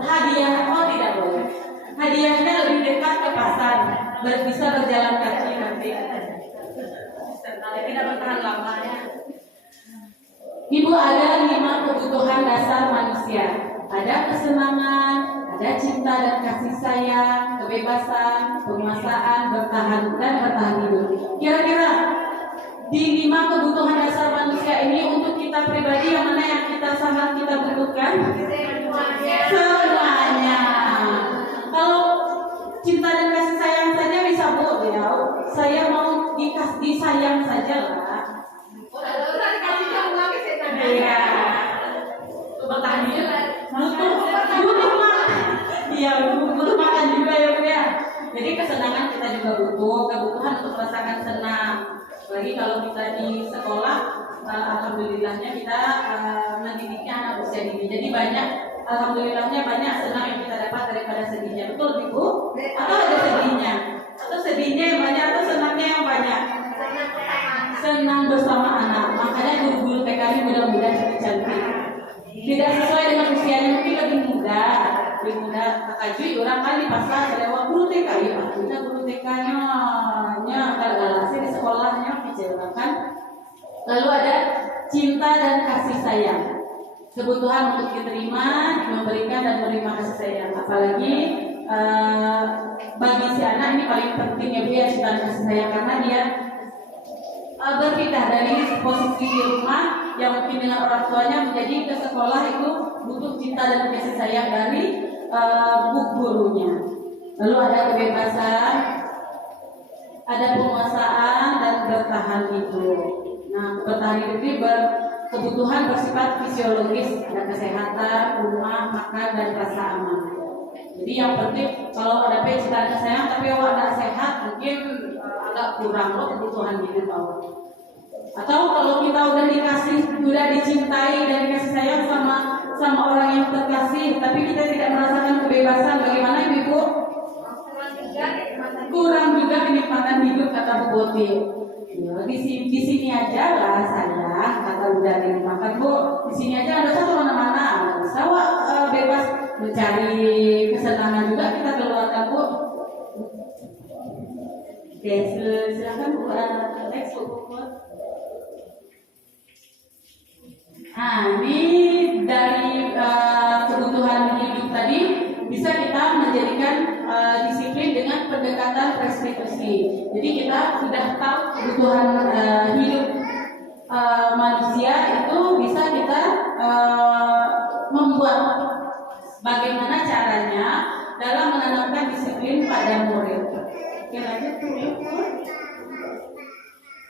Hadiah, oh tidak boleh. Hadiahnya lebih dekat ke pasar, bisa berjalan kaki nanti. Tidak bertahan lama ya. Ibu, ada 5 kebutuhan dasar manusia. Ada kesenangan, ada cinta dan kasih sayang, kebebasan, penguasaan, bertahan dan bertahan hidup. Kira-kira di 5 kebutuhan dasar manusia ini untuk kita pribadi yang mana yang kita sangat kita butuhkan? Semuanya. Kalau cinta dan kasih sayang saja bisa Bu ya. Saya mau disayang saja lah. Iya. Bertahan hidup. Butuh makan. Iya, butuh makan juga ya Bu ya. Jadi kesenangan kita juga butuh, kebutuhan untuk merasakan senang. Lagi kalau kita di sekolah, alhamdulillahnya kita mendidiknya anak usia dini. Jadi banyak, alhamdulillahnya banyak senang yang kita dapat daripada sedihnya. Betul Ibu? Atau ada sedihnya? Atau sedihnya yang banyak atau senangnya yang banyak? Senang bersama anak. Makanya guru-guru TK ini mudah-mudahan cantik-cantik. Tidak sesuai dengan usianya, mungkin lebih muda. Kakak Cuy orang kan di pasar lewat guru TK ya, maksudnya guru TK-nya kalau di sekolahnya kan. Lalu ada cinta dan kasih sayang, kebutuhan untuk diterima, memberikan dan menerima kasih sayang. Apalagi bagi si anak ini paling penting ya Bu ya, cinta dan kasih sayang, karena dia berpindah dari posisi di rumah yang mungkin dengan orang tuanya menjadi ke sekolah itu butuh cinta dan kasih sayang dari gurunya. Lalu ada kebebasan, ada penguasaan dan bertahan hidup. Nah, bertahan hidup ini kebutuhan bersifat fisiologis, ada kesehatan, rumah, makan dan rasa aman. Jadi yang penting kalau ada cinta dan kasih sayang tapi awak tidak sehat, mungkin agak kurang loh kebutuhan hidup awak. Atau kalau kita udah dicintai dan dikasih sayang sama orang yang terkasih, tapi kita tidak merasakan kebebasan, bagaimana Ibu? Kurang juga kenikmatan hidup, kata Bu Boti. Ya, di sini aja lah saya, kata udah dinikmatkan Bu. Di sini aja ada satu mana-mana, bisa bebas mencari kesenangan juga kita keluarkan Bu. Oke, silakan Bu, next Bu. Nah, ini dari kebutuhan hidup tadi bisa kita menjadikan disiplin dengan pendekatan restitusi. Jadi kita sudah tahu kebutuhan hidup manusia itu bisa kita membuat bagaimana caranya dalam menanamkan disiplin pada murid. Oke, lanjut tuh.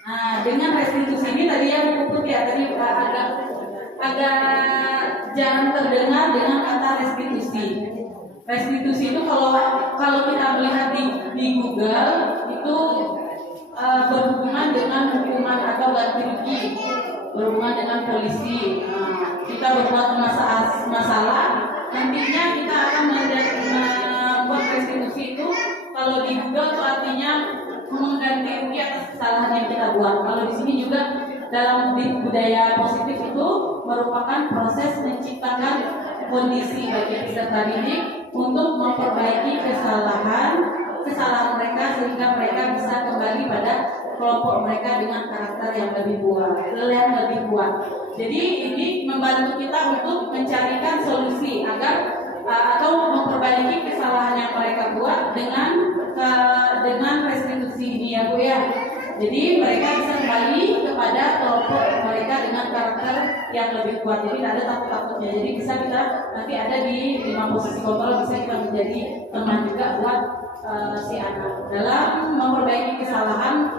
Nah, dengan restitusi ini tadi yang puput ya, tadi agak jarang terdengar dengan kata restitusi. Restitusi itu kalau kita melihat di Google itu berhubungan dengan hukuman atau ganti rugi, berhubungan dengan polisi. Kita berbuat masalah, nantinya kita akan membuat restitusi itu. Kalau di Google itu artinya mengganti rugi atas kesalahan yang kita buat. Kalau di sini juga dalam budaya positif itu merupakan proses menciptakan kondisi bagi peserta didik untuk memperbaiki kesalahan mereka sehingga mereka bisa kembali pada kelompok mereka dengan karakter yang lebih kuat. Jadi ini membantu kita untuk mencarikan solusi agar atau memperbaiki kesalahan yang mereka buat dengan restitusi ini ya Bu ya. Jadi mereka bisa kembali kepada kelompok mereka dengan karakter yang lebih kuat. Jadi tidak ada takut-takutnya. Jadi bisa kita nanti ada di 5 posisi kontrol, bisa kita menjadi teman juga buat si anak dalam memperbaiki kesalahan,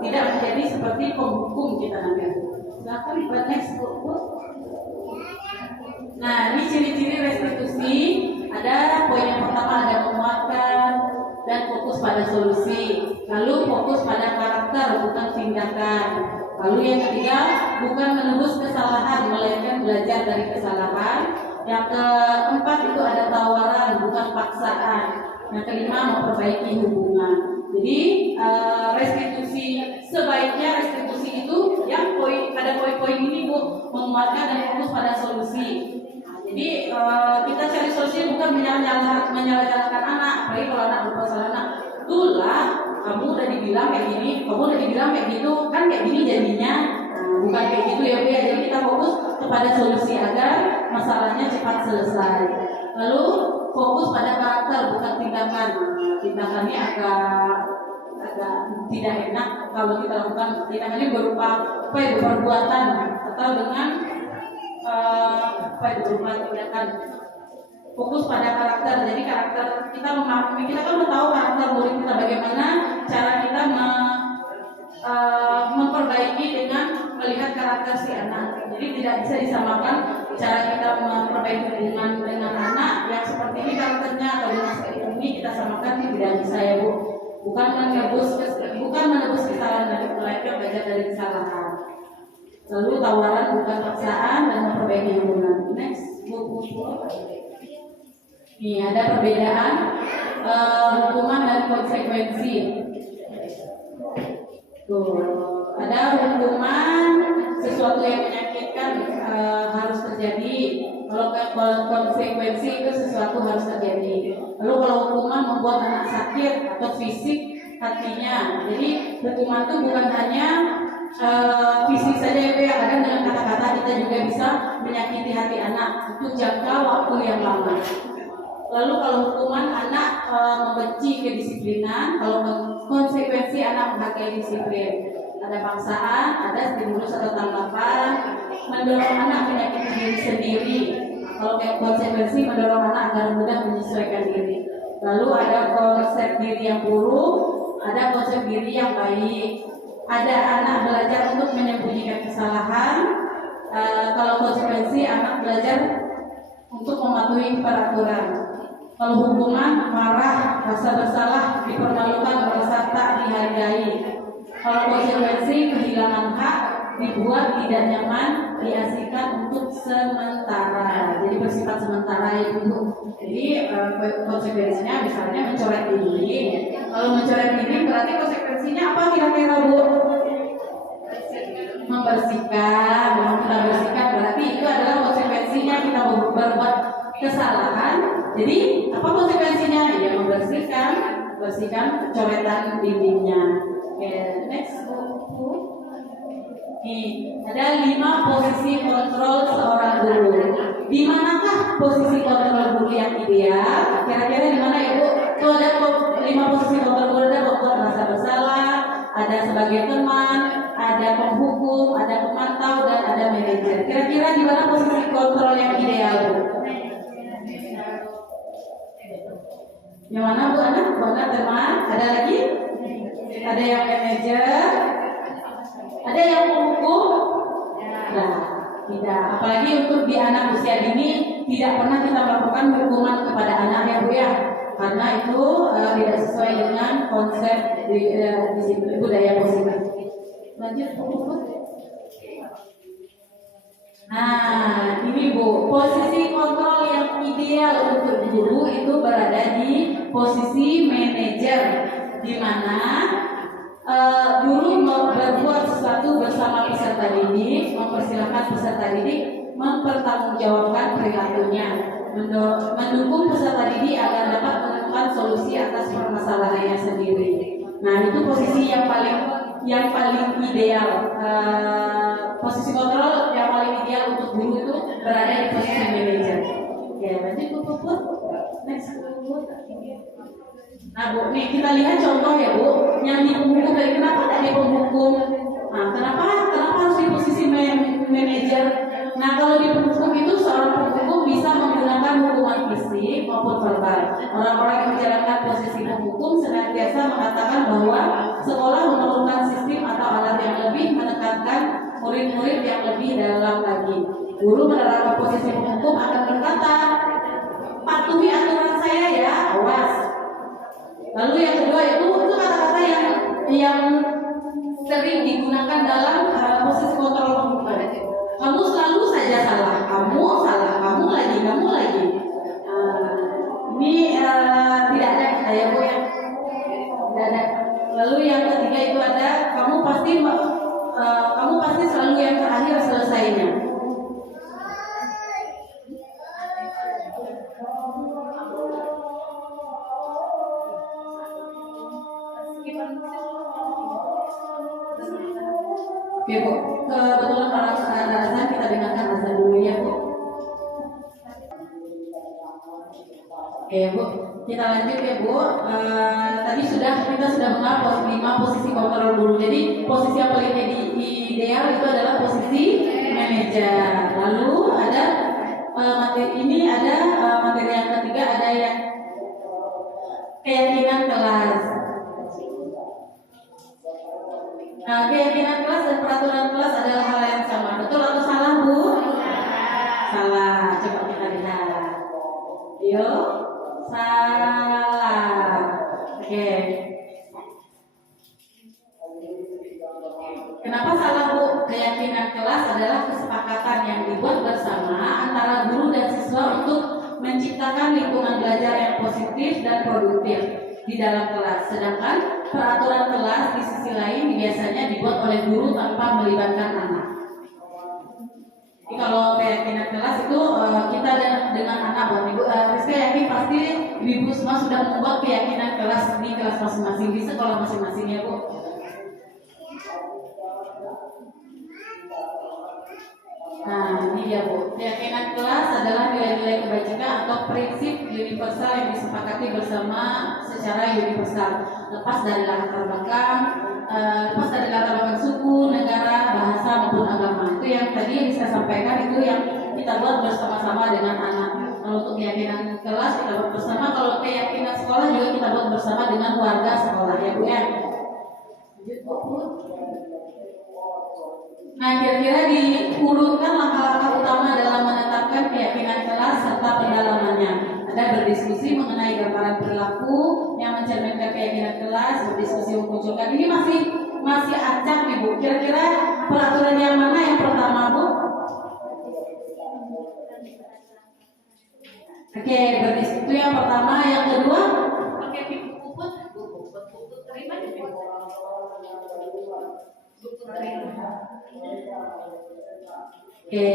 tidak menjadi seperti penghukum kita nanti. Silakan buat next Bu. Nah, ini ciri-ciri restitusi. Ada poin yang pertama, ada menguatkan dan fokus pada solusi. Lalu fokus pada karakter, bukan tindakan. Lalu yang ketiga, bukan menebus kesalahan, melainkan belajar dari kesalahan. Yang keempat itu ada tawaran, bukan paksaan. Yang kelima, memperbaiki hubungan. Jadi sebaiknya restitusi itu yang ada poin-poin ini Bu, menguatkan dan fokus pada solusi. Jadi kita cari solusi bukan menyalahkan anak, apalagi kalau anak bermasalah. Itulah kamu udah dibilang kayak gini, kamu udah dibilang kayak gitu, kan kayak gini jadinya. Bukan kayak gitu ya Bu ya. Jadi kita fokus kepada solusi agar masalahnya cepat selesai. Lalu fokus pada karakter, bukan tindakan. Tindakannya agak tidak enak kalau kita lakukan tindakannya berupa perbuatan atau dengan berupa tindakan. Fokus pada karakter. Jadi karakter kita memahami, kita kan tahu karakter murid kita, bagaimana cara kita memperbaiki dengan melihat karakter si anak. Jadi tidak bisa disamakan cara kita memperbaiki hubungan dengan anak yang seperti ini karakternya atau dengan seperti ini kita samakan, tidak bisa ya Bu. Bukan menebus kesalahan dari melainkan belajar dari kesalahan. Lalu tawaran bukan paksaan dan memperbaiki hubungan. Next, Bu. Nih ada perbedaan hukuman dan konsekuensi. Tuh, ada hukuman sesuatu yang menyakitkan harus terjadi. Kalau konsekuensi itu sesuatu harus terjadi. Lalu kalau hukuman membuat anak sakit atau fisik hatinya. Jadi hukuman itu bukan hanya fisik saja ya, kadang dengan kata-kata kita juga bisa menyakiti hati anak untuk jangka waktu yang lama. Lalu kalau hukuman anak membenci kedisiplinan, kalau konsekuensi anak menghargai disiplin. Ada paksaan, ada stimulus atau tanggapan, mendorong anak menyakiti diri sendiri. Kalau kayak konsekuensi mendorong anak agar mudah menyesuaikan diri. Lalu ada konsep diri yang buruk, ada konsep diri yang baik. Ada anak belajar untuk menyembunyikan kesalahan. Kalau konsekuensi anak belajar untuk mematuhi peraturan. Kalau hukuman marah, rasa bersalah, dipermalukan, merasa tak dihargai. Kalau konsekuensi kehilangan hak, dibuat tidak nyaman, diasingkan untuk sementara. Jadi bersifat sementara ya Bu. Jadi konsekuensinya misalnya mencoret diri. Kalau mencoret diri berarti konsekuensinya apa kira-kira Bu? Membersihkan. Kita bersihkan berarti itu adalah konsekuensinya kita berbuat kesalahan. Jadi apa konsekuensinya? Ya membersihkan coretan dindingnya. Oke, next Bu. Nih, ada 5 posisi kontrol seorang guru. Di manakah posisi kontrol guru yang ideal? Kira-kira di mana ya Bu? Itu ada 5 posisi kontrol guru, ada membuat merasa bersalah, ada sebagai teman, ada penghukum, ada pemantau, dan ada manajer. Kira-kira di mana posisi kontrol yang ideal Bu? Yang mana Bu Ana? Bu Ana teman, ada lagi? ada yang manajer, ada yang penghukum. Nah, tidak. Apalagi untuk di anak usia dini tidak pernah kita melakukan hukuman kepada anak ya Bu ya, karena itu tidak sesuai dengan konsep disiplin budaya positif. Lanjut Bu. Nah, ini Bu, posisi kontrol yang ideal untuk guru itu berada di posisi manajer, di mana guru berbuat sesuatu bersama peserta didik, mempersilahkan peserta didik mempertanggungjawabkan perilakunya, mendukung peserta didik agar dapat menemukan solusi atas permasalahannya sendiri. Nah, itu posisi yang paling ideal. Posisi kontrol yang paling ideal untuk guru itu berada di posisi manajer. Oke, lanjut Bu Puput. Next Bu. Nah Bu, nih kita lihat contoh ya Bu, yang di penghukum dari kenapa tidak di penghukum? Nah, kenapa harus di posisi manajer? Nah, kalau di penghukum itu seorang penghukum bisa menggunakan hukuman fisik maupun verbal. Orang-orang yang menjalankan posisi penghukum senantiasa mengatakan bahwa sekolah memerlukan sistem atau alat yang lebih menekankan murid-murid yang lebih dalam lagi. Guru menerapkan posisi penghukum akan berkata, patuhi aturan saya ya, awas. Lalu yang kedua itu kata-kata yang sering digunakan dalam posisi kontrol penghukuman. Kamu selalu saja salah, kamu lagi. Ini tidak ada ya Bu ya, tidak ada. Lalu yang ketiga itu ada, kamu pasti selalu yang terakhir selesainya. Oke Bu, kebetulan orang ada azan, kita dengarkan azan dulu ya Bu. Oke Bu, kita lanjut ya Bu. Tadi kita sudah mengenal 5 posisi kontrol guru. Jadi posisi yang paling ideal itu adalah posisi manajer. Lalu ada materi yang ketiga, ada yang keyakinan kelas. Nah, keyakinan kelas dan peraturan kelas adalah hal yang sama. Betul atau salah Bu? Salah. Coba kita lihat. Yuk, salah. Oke. Kenapa salah Bu? Keyakinan kelas adalah kesepakatan yang dibuat bersama antara guru dan siswa untuk menciptakan lingkungan belajar yang positif dan produktif di dalam kelas. Sedangkan peraturan kelas di sisi lain biasanya dibuat oleh guru tanpa melibatkan anak. Jadi kalau keyakinan kelas itu kita dengan anak, Ibu Rizka yakin pasti Ibu semua sudah membuat keyakinan kelas di kelas masing-masing, di sekolah masing-masing ya Bu. Nah, ini ya Bu. Keyakinan kelas adalah nilai-nilai kebajikan atau prinsip universal yang disepakati bersama secara universal, lepas dari latar belakang suku, negara, bahasa maupun agama. Itu yang tadi saya sampaikan, itu yang kita buat bersama-sama dengan anak. Kalau untuk keyakinan kelas kita buat bersama, kalau keyakinan sekolah juga kita buat bersama dengan warga sekolah ya Bu ya. Nah, kira-kira diurutkan langkah-langkah utama dalam menetapkan keyakinan kelas serta pendalamannya. Ada berdiskusi mengenai gambaran perilaku yang mencerminkan keyakinan kelas, berdiskusi memunculkan. Ini masih acak nih Bu. Kira-kira peraturan yang mana yang pertama Bu? Oke, berdiskusi itu yang pertama. Yang kedua? Oke, Puput terima di Oke,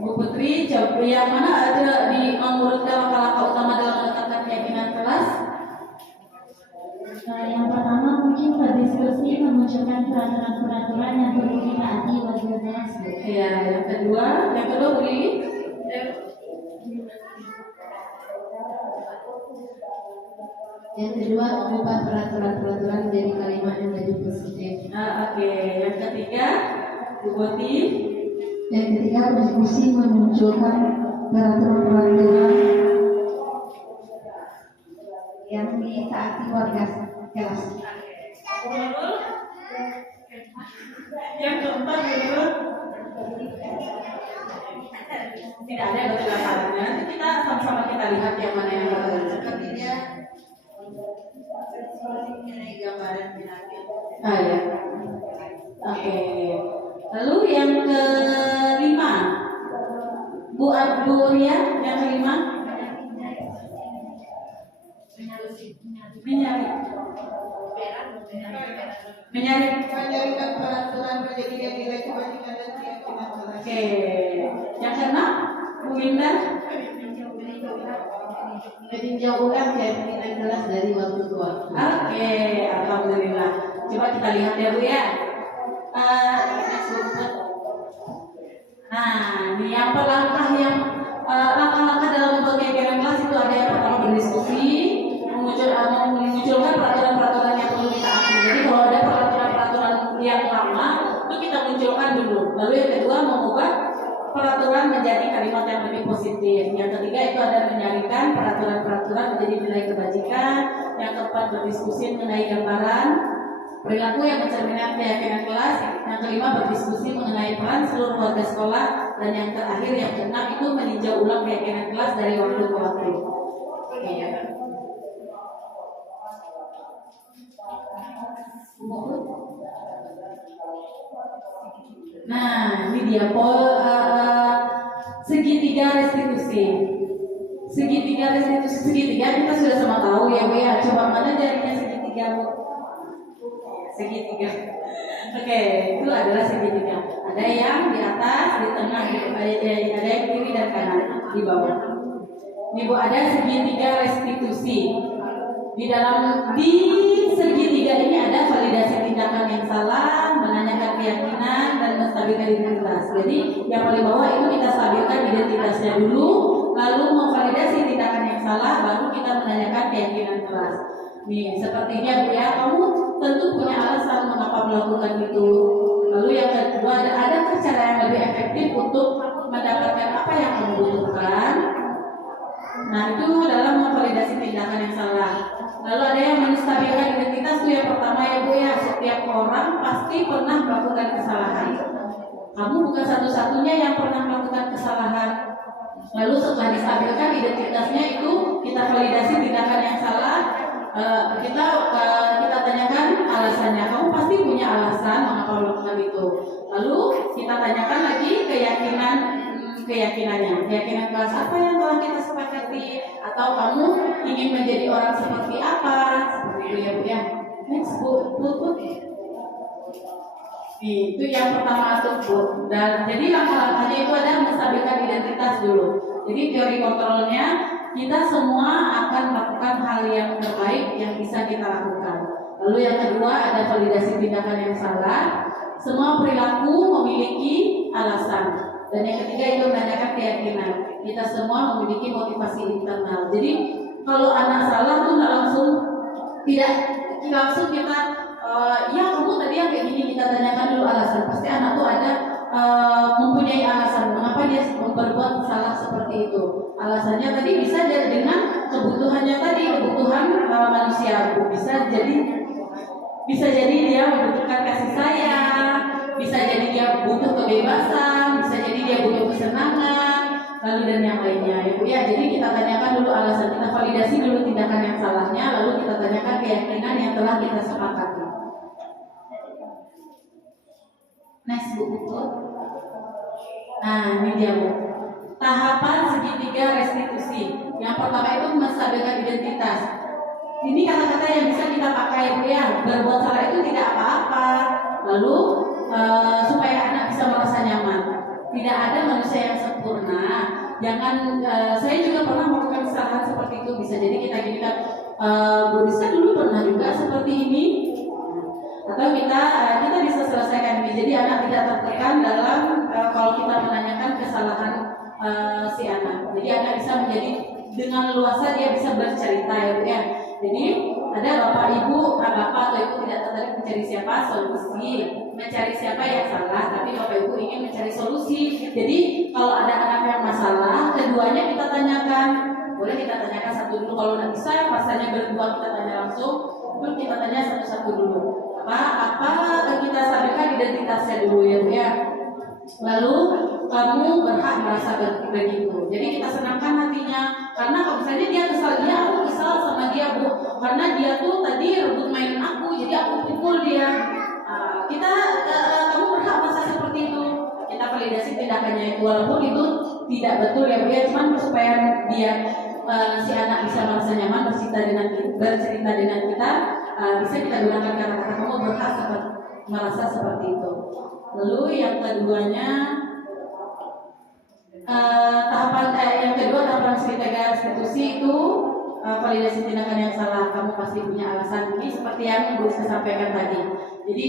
Bu Putri, coba yang mana ada di mengurutkan langkah-langkah utama dalam menetapkan keyakinan kelas? Yang pertama mungkin berdiskusi memunculkan peraturan-peraturan yang perlu ditaati warga kelas. Iya, yang kedua Bu Lili? Yang kedua, mengubah peraturan-peraturan menjadi kalimat yang lebih positif. Oke, yang ketiga Bu Boti. Yang ketiga, berdiskusi memunculkan peraturan-peraturan yang ditaati warga kelas. Nurul. Yang keempat Nurul. Tidak ada betul hafalannya. Nanti kita sama-sama kita lihat yang mana yang betul. Sepertinya mengenai gambaran penyakit. Ah ya. Oke. Lalu yang kelima, Bu Ria, yang kelima. Menyarikan peraturan perjanjian nilai kebajikan dan keyakinan. Oke. Yang keenam, Bu Winda. Meninjau ulang keyakinan kelas dari waktu ke waktu. Oke, alhamdulillah. Coba kita lihat ya Bu ya. Nah, ini yang langkah langkah-langkah dalam membuat keyakinan kelas itu ada yang pertama berdiskusi, memunculkan peraturan-peraturan yang perlu ditaati. Jadi kalau ada peraturan-peraturan yang lama itu kita munculkan dulu. Lalu yang kedua mengubah peraturan menjadi kalimat yang lebih positif. Yang ketiga itu ada menyarikan peraturan-peraturan menjadi nilai kebajikan. Yang keempat berdiskusi mengenai gambaran perilaku yang mencerminkan keyakinan kelas. Yang kelima berdiskusi mengenai peran seluruh warga sekolah. Dan yang terakhir yang keenam itu meninjau ulang keyakinan kelas dari waktu ke waktu. Nah, ini dia segitiga restitusi. Segitiga kita sudah sama tahu ya Bu ya. Coba mana jarinya segitiga Bu? Segitiga. Oke, itu adalah segitiga. Ada yang di atas, di tengah, ada yang kiri dan kanan, di bawah. Ini Bu ada segitiga restitusi. Di segitiga ini ada validasi tindakan yang salah, menanyakan keyakinan dan menstabilkan identitas. Jadi yang paling bawah itu kita stabilkan identitasnya dulu, lalu memvalidasi tindakan yang salah, baru kita menanyakan keyakinan kelas. Nih, sepertinya Bu ya, kamu tentu punya alasan mengapa melakukan itu. Lalu yang kedua, ada cara yang lebih efektif untuk mendapatkan apa yang kamu butuhkan. Nah, itu dalam memvalidasi tindakan yang salah. Lalu ada yang menstabilkan identitas itu yang pertama ya Bu ya, setiap orang pasti pernah melakukan kesalahan. Kamu bukan satu-satunya yang pernah melakukan kesalahan. Lalu setelah distabilkan identitasnya itu kita validasi tindakan yang salah. Kita tanyakan alasannya. Kamu pasti punya alasan mengapa melakukan itu. Lalu kita tanyakan lagi keyakinannya. Keyakinan kelas apa yang telah kita sepakati, atau kamu ingin menjadi orang seperti apa? Seperti itu ya Bu ya. Next Bu. Itu yang pertama tuh Bu. Dan jadi langkah-langkahnya itu ada menstabilkan identitas dulu. Jadi teori kontrolnya kita semua akan melakukan hal yang terbaik yang bisa kita lakukan. Lalu yang kedua ada validasi tindakan yang salah. Semua perilaku memiliki alasan. Dan yang ketiga itu menanyakan keyakinan. Kita semua memiliki motivasi internal. Jadi kalau anak salah tuh tidak langsung kita ya kamu tadi yang kayak gini, kita tanyakan dulu alasan. Pasti anak tuh ada mempunyai alasan mengapa dia berbuat salah seperti itu. Alasannya tadi bisa dengan kebutuhannya tadi, kebutuhan manusia. Bisa jadi dia membutuhkan kasih sayang, bisa jadi dia butuh kebebasan, bisa jadi dia butuh kesenangan, lalu dan yang lainnya ya Bu ya. Jadi kita tanyakan dulu alasan, kita validasi dulu tindakan yang salahnya, lalu kita tanyakan keyakinan yang telah kita sepakati. Next Bu. Nah ini dia Bu, tahapan segitiga restitusi. Yang pertama itu menstabilkan identitas. Ini kata-kata yang bisa kita pakai Bu ya. Berbuat salah itu tidak apa-apa. Lalu supaya anak bisa merasa nyaman. Tidak ada manusia yang sempurna. Jangan saya juga pernah melakukan kesalahan seperti itu. Bisa jadi kita ginikan, Bu Rizka dulu pernah juga seperti ini. Atau kita bisa selesaikan ini. Jadi anak tidak tertekan dalam kalau kita menanyakan kesalahan si anak. Jadi anak bisa menjadi dengan luasa, dia bisa bercerita ya Bu ya. Jadi ada bapak ibu, bapak atau ibu tidak tertarik mencari siapa solusi, mencari siapa yang salah, tapi bapak ibu ingin mencari solusi. Jadi kalau ada anak yang masalah, keduanya kita tanyakan. Boleh kita tanyakan satu dulu, kalau nggak bisa rasanya berdua kita tanya langsung, terus kita tanya satu-satu dulu. apa kita sampaikan identitasnya dulu ya Bu ya. Lalu kamu berhak merasa begitu. Jadi kita senangkan hatinya, karena kalau misalnya dia kesal, aku kesal sama dia Bu, karena dia tuh tadi rebut mainan aku, jadi aku pukul dia. Kamu berhak merasa seperti itu. Kita validasi tindakannya itu, walaupun itu tidak betul ya Bu ya, cuman supaya dia si anak bisa merasa nyaman bercerita dengan kita, bisa kita gunakan kata-kata kamu berhak merasa seperti itu. Lalu yang keduanya yang kedua tahapan sertifikat restitusi itu validasi tindakan yang salah. Kamu pasti punya alasan, ini seperti yang Bu Rizka sampaikan tadi. Jadi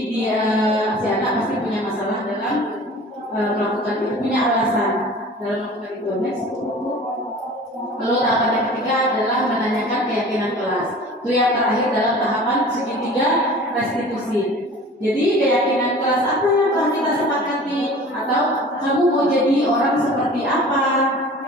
si anak pasti punya masalah dalam melakukan itu, punya alasan dalam melakukan itu. Next. Lalu tahapan yang ketiga adalah menanyakan keyakinan kelas. Itu yang terakhir dalam tahapan segitiga restitusi. Jadi keyakinan kelas apa yang telah kita sepakati, atau kamu mau jadi orang seperti apa.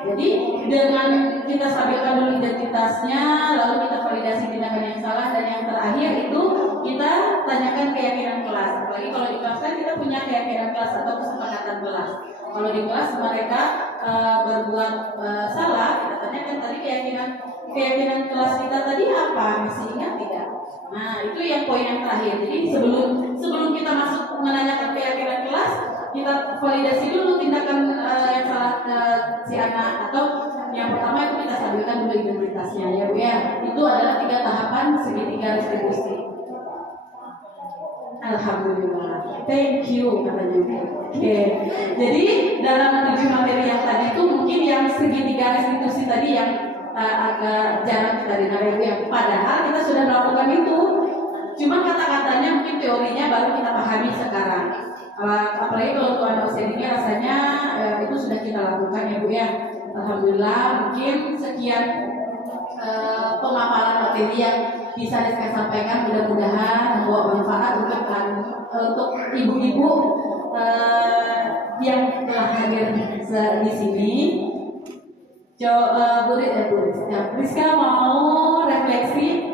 Jadi dengan kita stabilkan dulu identitasnya, lalu kita validasi tindakan yang salah, dan yang terakhir itu kita tanyakan keyakinan kelas. Apalagi kalau di kelas kan kita punya keyakinan kelas atau kesepakatan kelas. Kalau di kelas mereka berbuat salah, kita tanyakan tadi keyakinan kelas kita tadi apa, masih ingat tidak? Nah itu yang poin yang terakhir. Jadi sebelum kita masuk menanyakan keyakinan kelas, kita validasi dulu tindakan yang salah si anak, atau yang pertama itu kita stabilkan dulu identitasnya ya Bu ya. Itu adalah 3 tahapan segitiga restitusi. Alhamdulillah, thank you katanya. Oke. Jadi dalam 7 materi yang tadi itu mungkin yang segitiga restitusi tadi yang agak jarang kita dengar ya Bu ya. Padahal kita sudah melakukan itu. Cuma kata-katanya mungkin teorinya baru kita pahami sekarang. Apalagi kalau untuk anak usia dini rasanya itu sudah kita lakukan ya Bu ya. Alhamdulillah, mungkin sekian pemaparan materi yang bisa saya sampaikan, mudah-mudahan membawa manfaat untuk ibu-ibu yang telah hadir di sini. Bu Rizka mau refleksi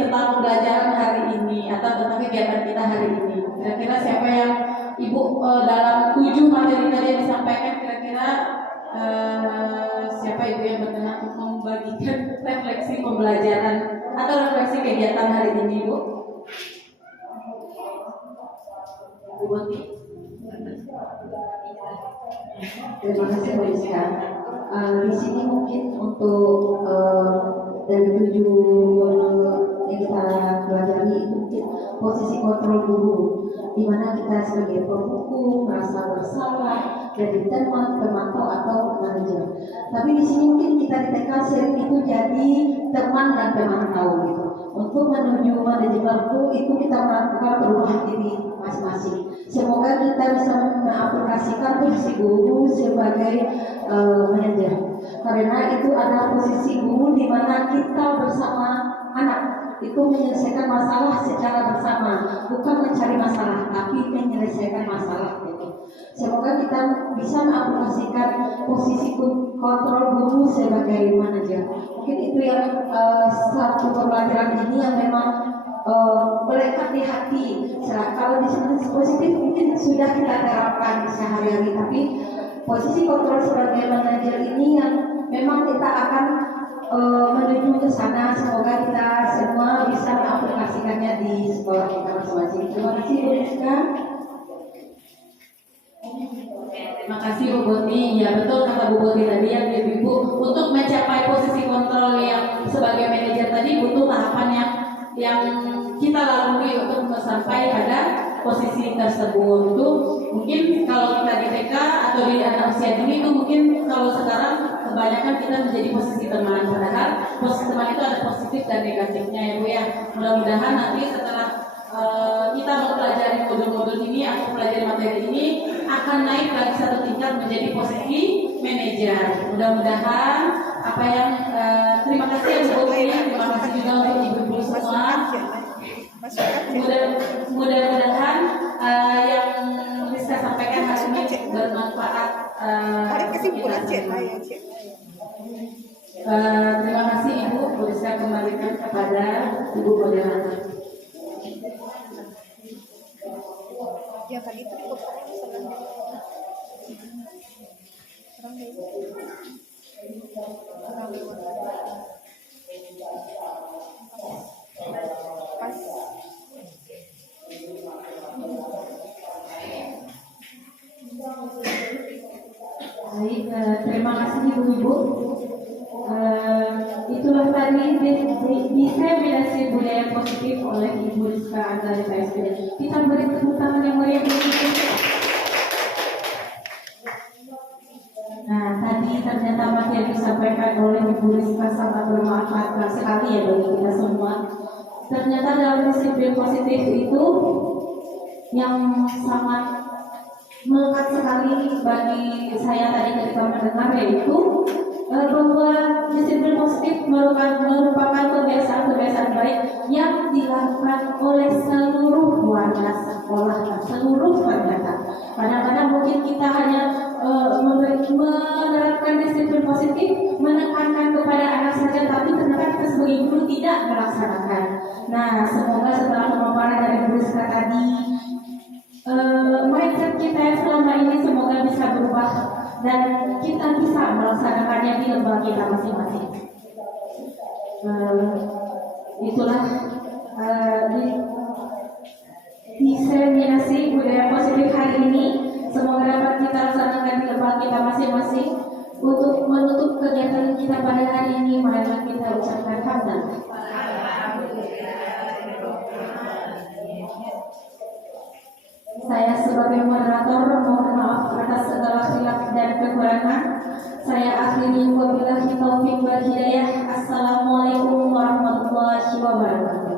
tentang pembelajaran hari ini atau tentang kegiatan kita hari ini. Kira-kira siapa yang Ibu dalam 7 materi tadi yang disampaikan, kira-kira siapa Ibu yang berkenan untuk membagikan refleksi pembelajaran atau refleksi kegiatan hari ini, Bu? Bu Boti. Terima kasih Bu Rizka. Di sini mungkin untuk dari 7 yang kita pelajari itu mungkin posisi kontrol guru, di mana kita sebagai pembuku merasa bersalah, jadi teman, pemantau atau manajer. Tapi di sini mungkin kita di TK sering itu jadi teman dan pemantau gitu. Untuk menuju manajemen itu kita melakukan perubahan diri masing-masing. Semoga kita bisa mengaplikasikan posisi guru sebagai manajer, karena itu adalah posisi guru di mana kita bersama anak itu menyelesaikan masalah secara bersama, bukan mencari masalah, tapi menyelesaikan masalah gitu. Semoga kita bisa mengaplikasikan posisi kontrol guru sebagai manajer. Mungkin itu yang satu pembelajaran ini yang memang melekat di hati. Kalau di sini positif mungkin sudah kita terapkan sehari-hari, tapi posisi kontrol sebagai manajer ini yang memang kita akan menuju ke sana. Semoga kita semua bisa mengaplikasikannya di sekolah kita masing-masing. Terima kasih Bu Rizka. Terima kasih Bu Boti. Ya betul kata Bu Boti tadi yang Ibu, untuk mencapai posisi kontrol yang sebagai manajer tadi butuh tahapan yang kita lalui untuk sampai pada posisi tersebut. Itu mungkin kalau kita di TK atau di anak usia dini itu mungkin kalau sekarang kebanyakan kita menjadi posisi teman, padahal posisi teman itu ada positif dan negatifnya ya Bu ya. Mudah-mudahan nanti setelah kita mempelajari modul-modul ini atau mempelajari materi ini akan naik lagi 1 tingkat menjadi posisi manajer. Mudah-mudahan apa yang terima kasih ya Bu Boti, terima kasih juga untuk ibu-ibu semua. Mudah-mudahan yang bisa sampaikan hari ini bermanfaat. Terima kasih Ibu, bisa kembalikan kepada Ibu moderator. Ya tadi itu dipotong serang pas. Baik, terima kasih Ibu-Ibu. Itulah tadi diseminasi budaya positif oleh Ibu Rizka Azhari PSPD. Kita beri tepuk tangan yang meriah untuk Ibu. Nah, tadi ternyata materi yang disampaikan oleh Ibu Rizka sangat bermanfaat sekali ya bagi kita semua. Ternyata dalam disiplin positif itu yang sangat melekat sekali bagi saya tadi ketika mendengar, yaitu bahwa disiplin positif merupakan kebiasaan-kebiasaan baik yang dilakukan oleh seluruh warga sekolah, seluruh ternyata. Kadang-kadang mungkin kita hanya menerapkan disiplin positif, menekankan kepada anak saja, tapi ternyata kita sebagai guru tidak melaksanakan. Nah, semoga setelah pemaparan dari Bu Rizka tadi, mindset kita yang selama ini semoga bisa berubah dan kita bisa melaksanakannya di lembaga kita masing-masing. Itulah diseminasi budaya positif hari ini. Semoga dapat kita laksanakan di lembaga kita masing-masing. Untuk menutup kegiatan kita pada hari ini, marilah kita ucapkan hamdalah. Saya sebagai moderator mohon maaf atas segala khilaf dan kekurangan. Saya akhiri wabillahi taufik wal hidayah. Assalamualaikum warahmatullahi wabarakatuh.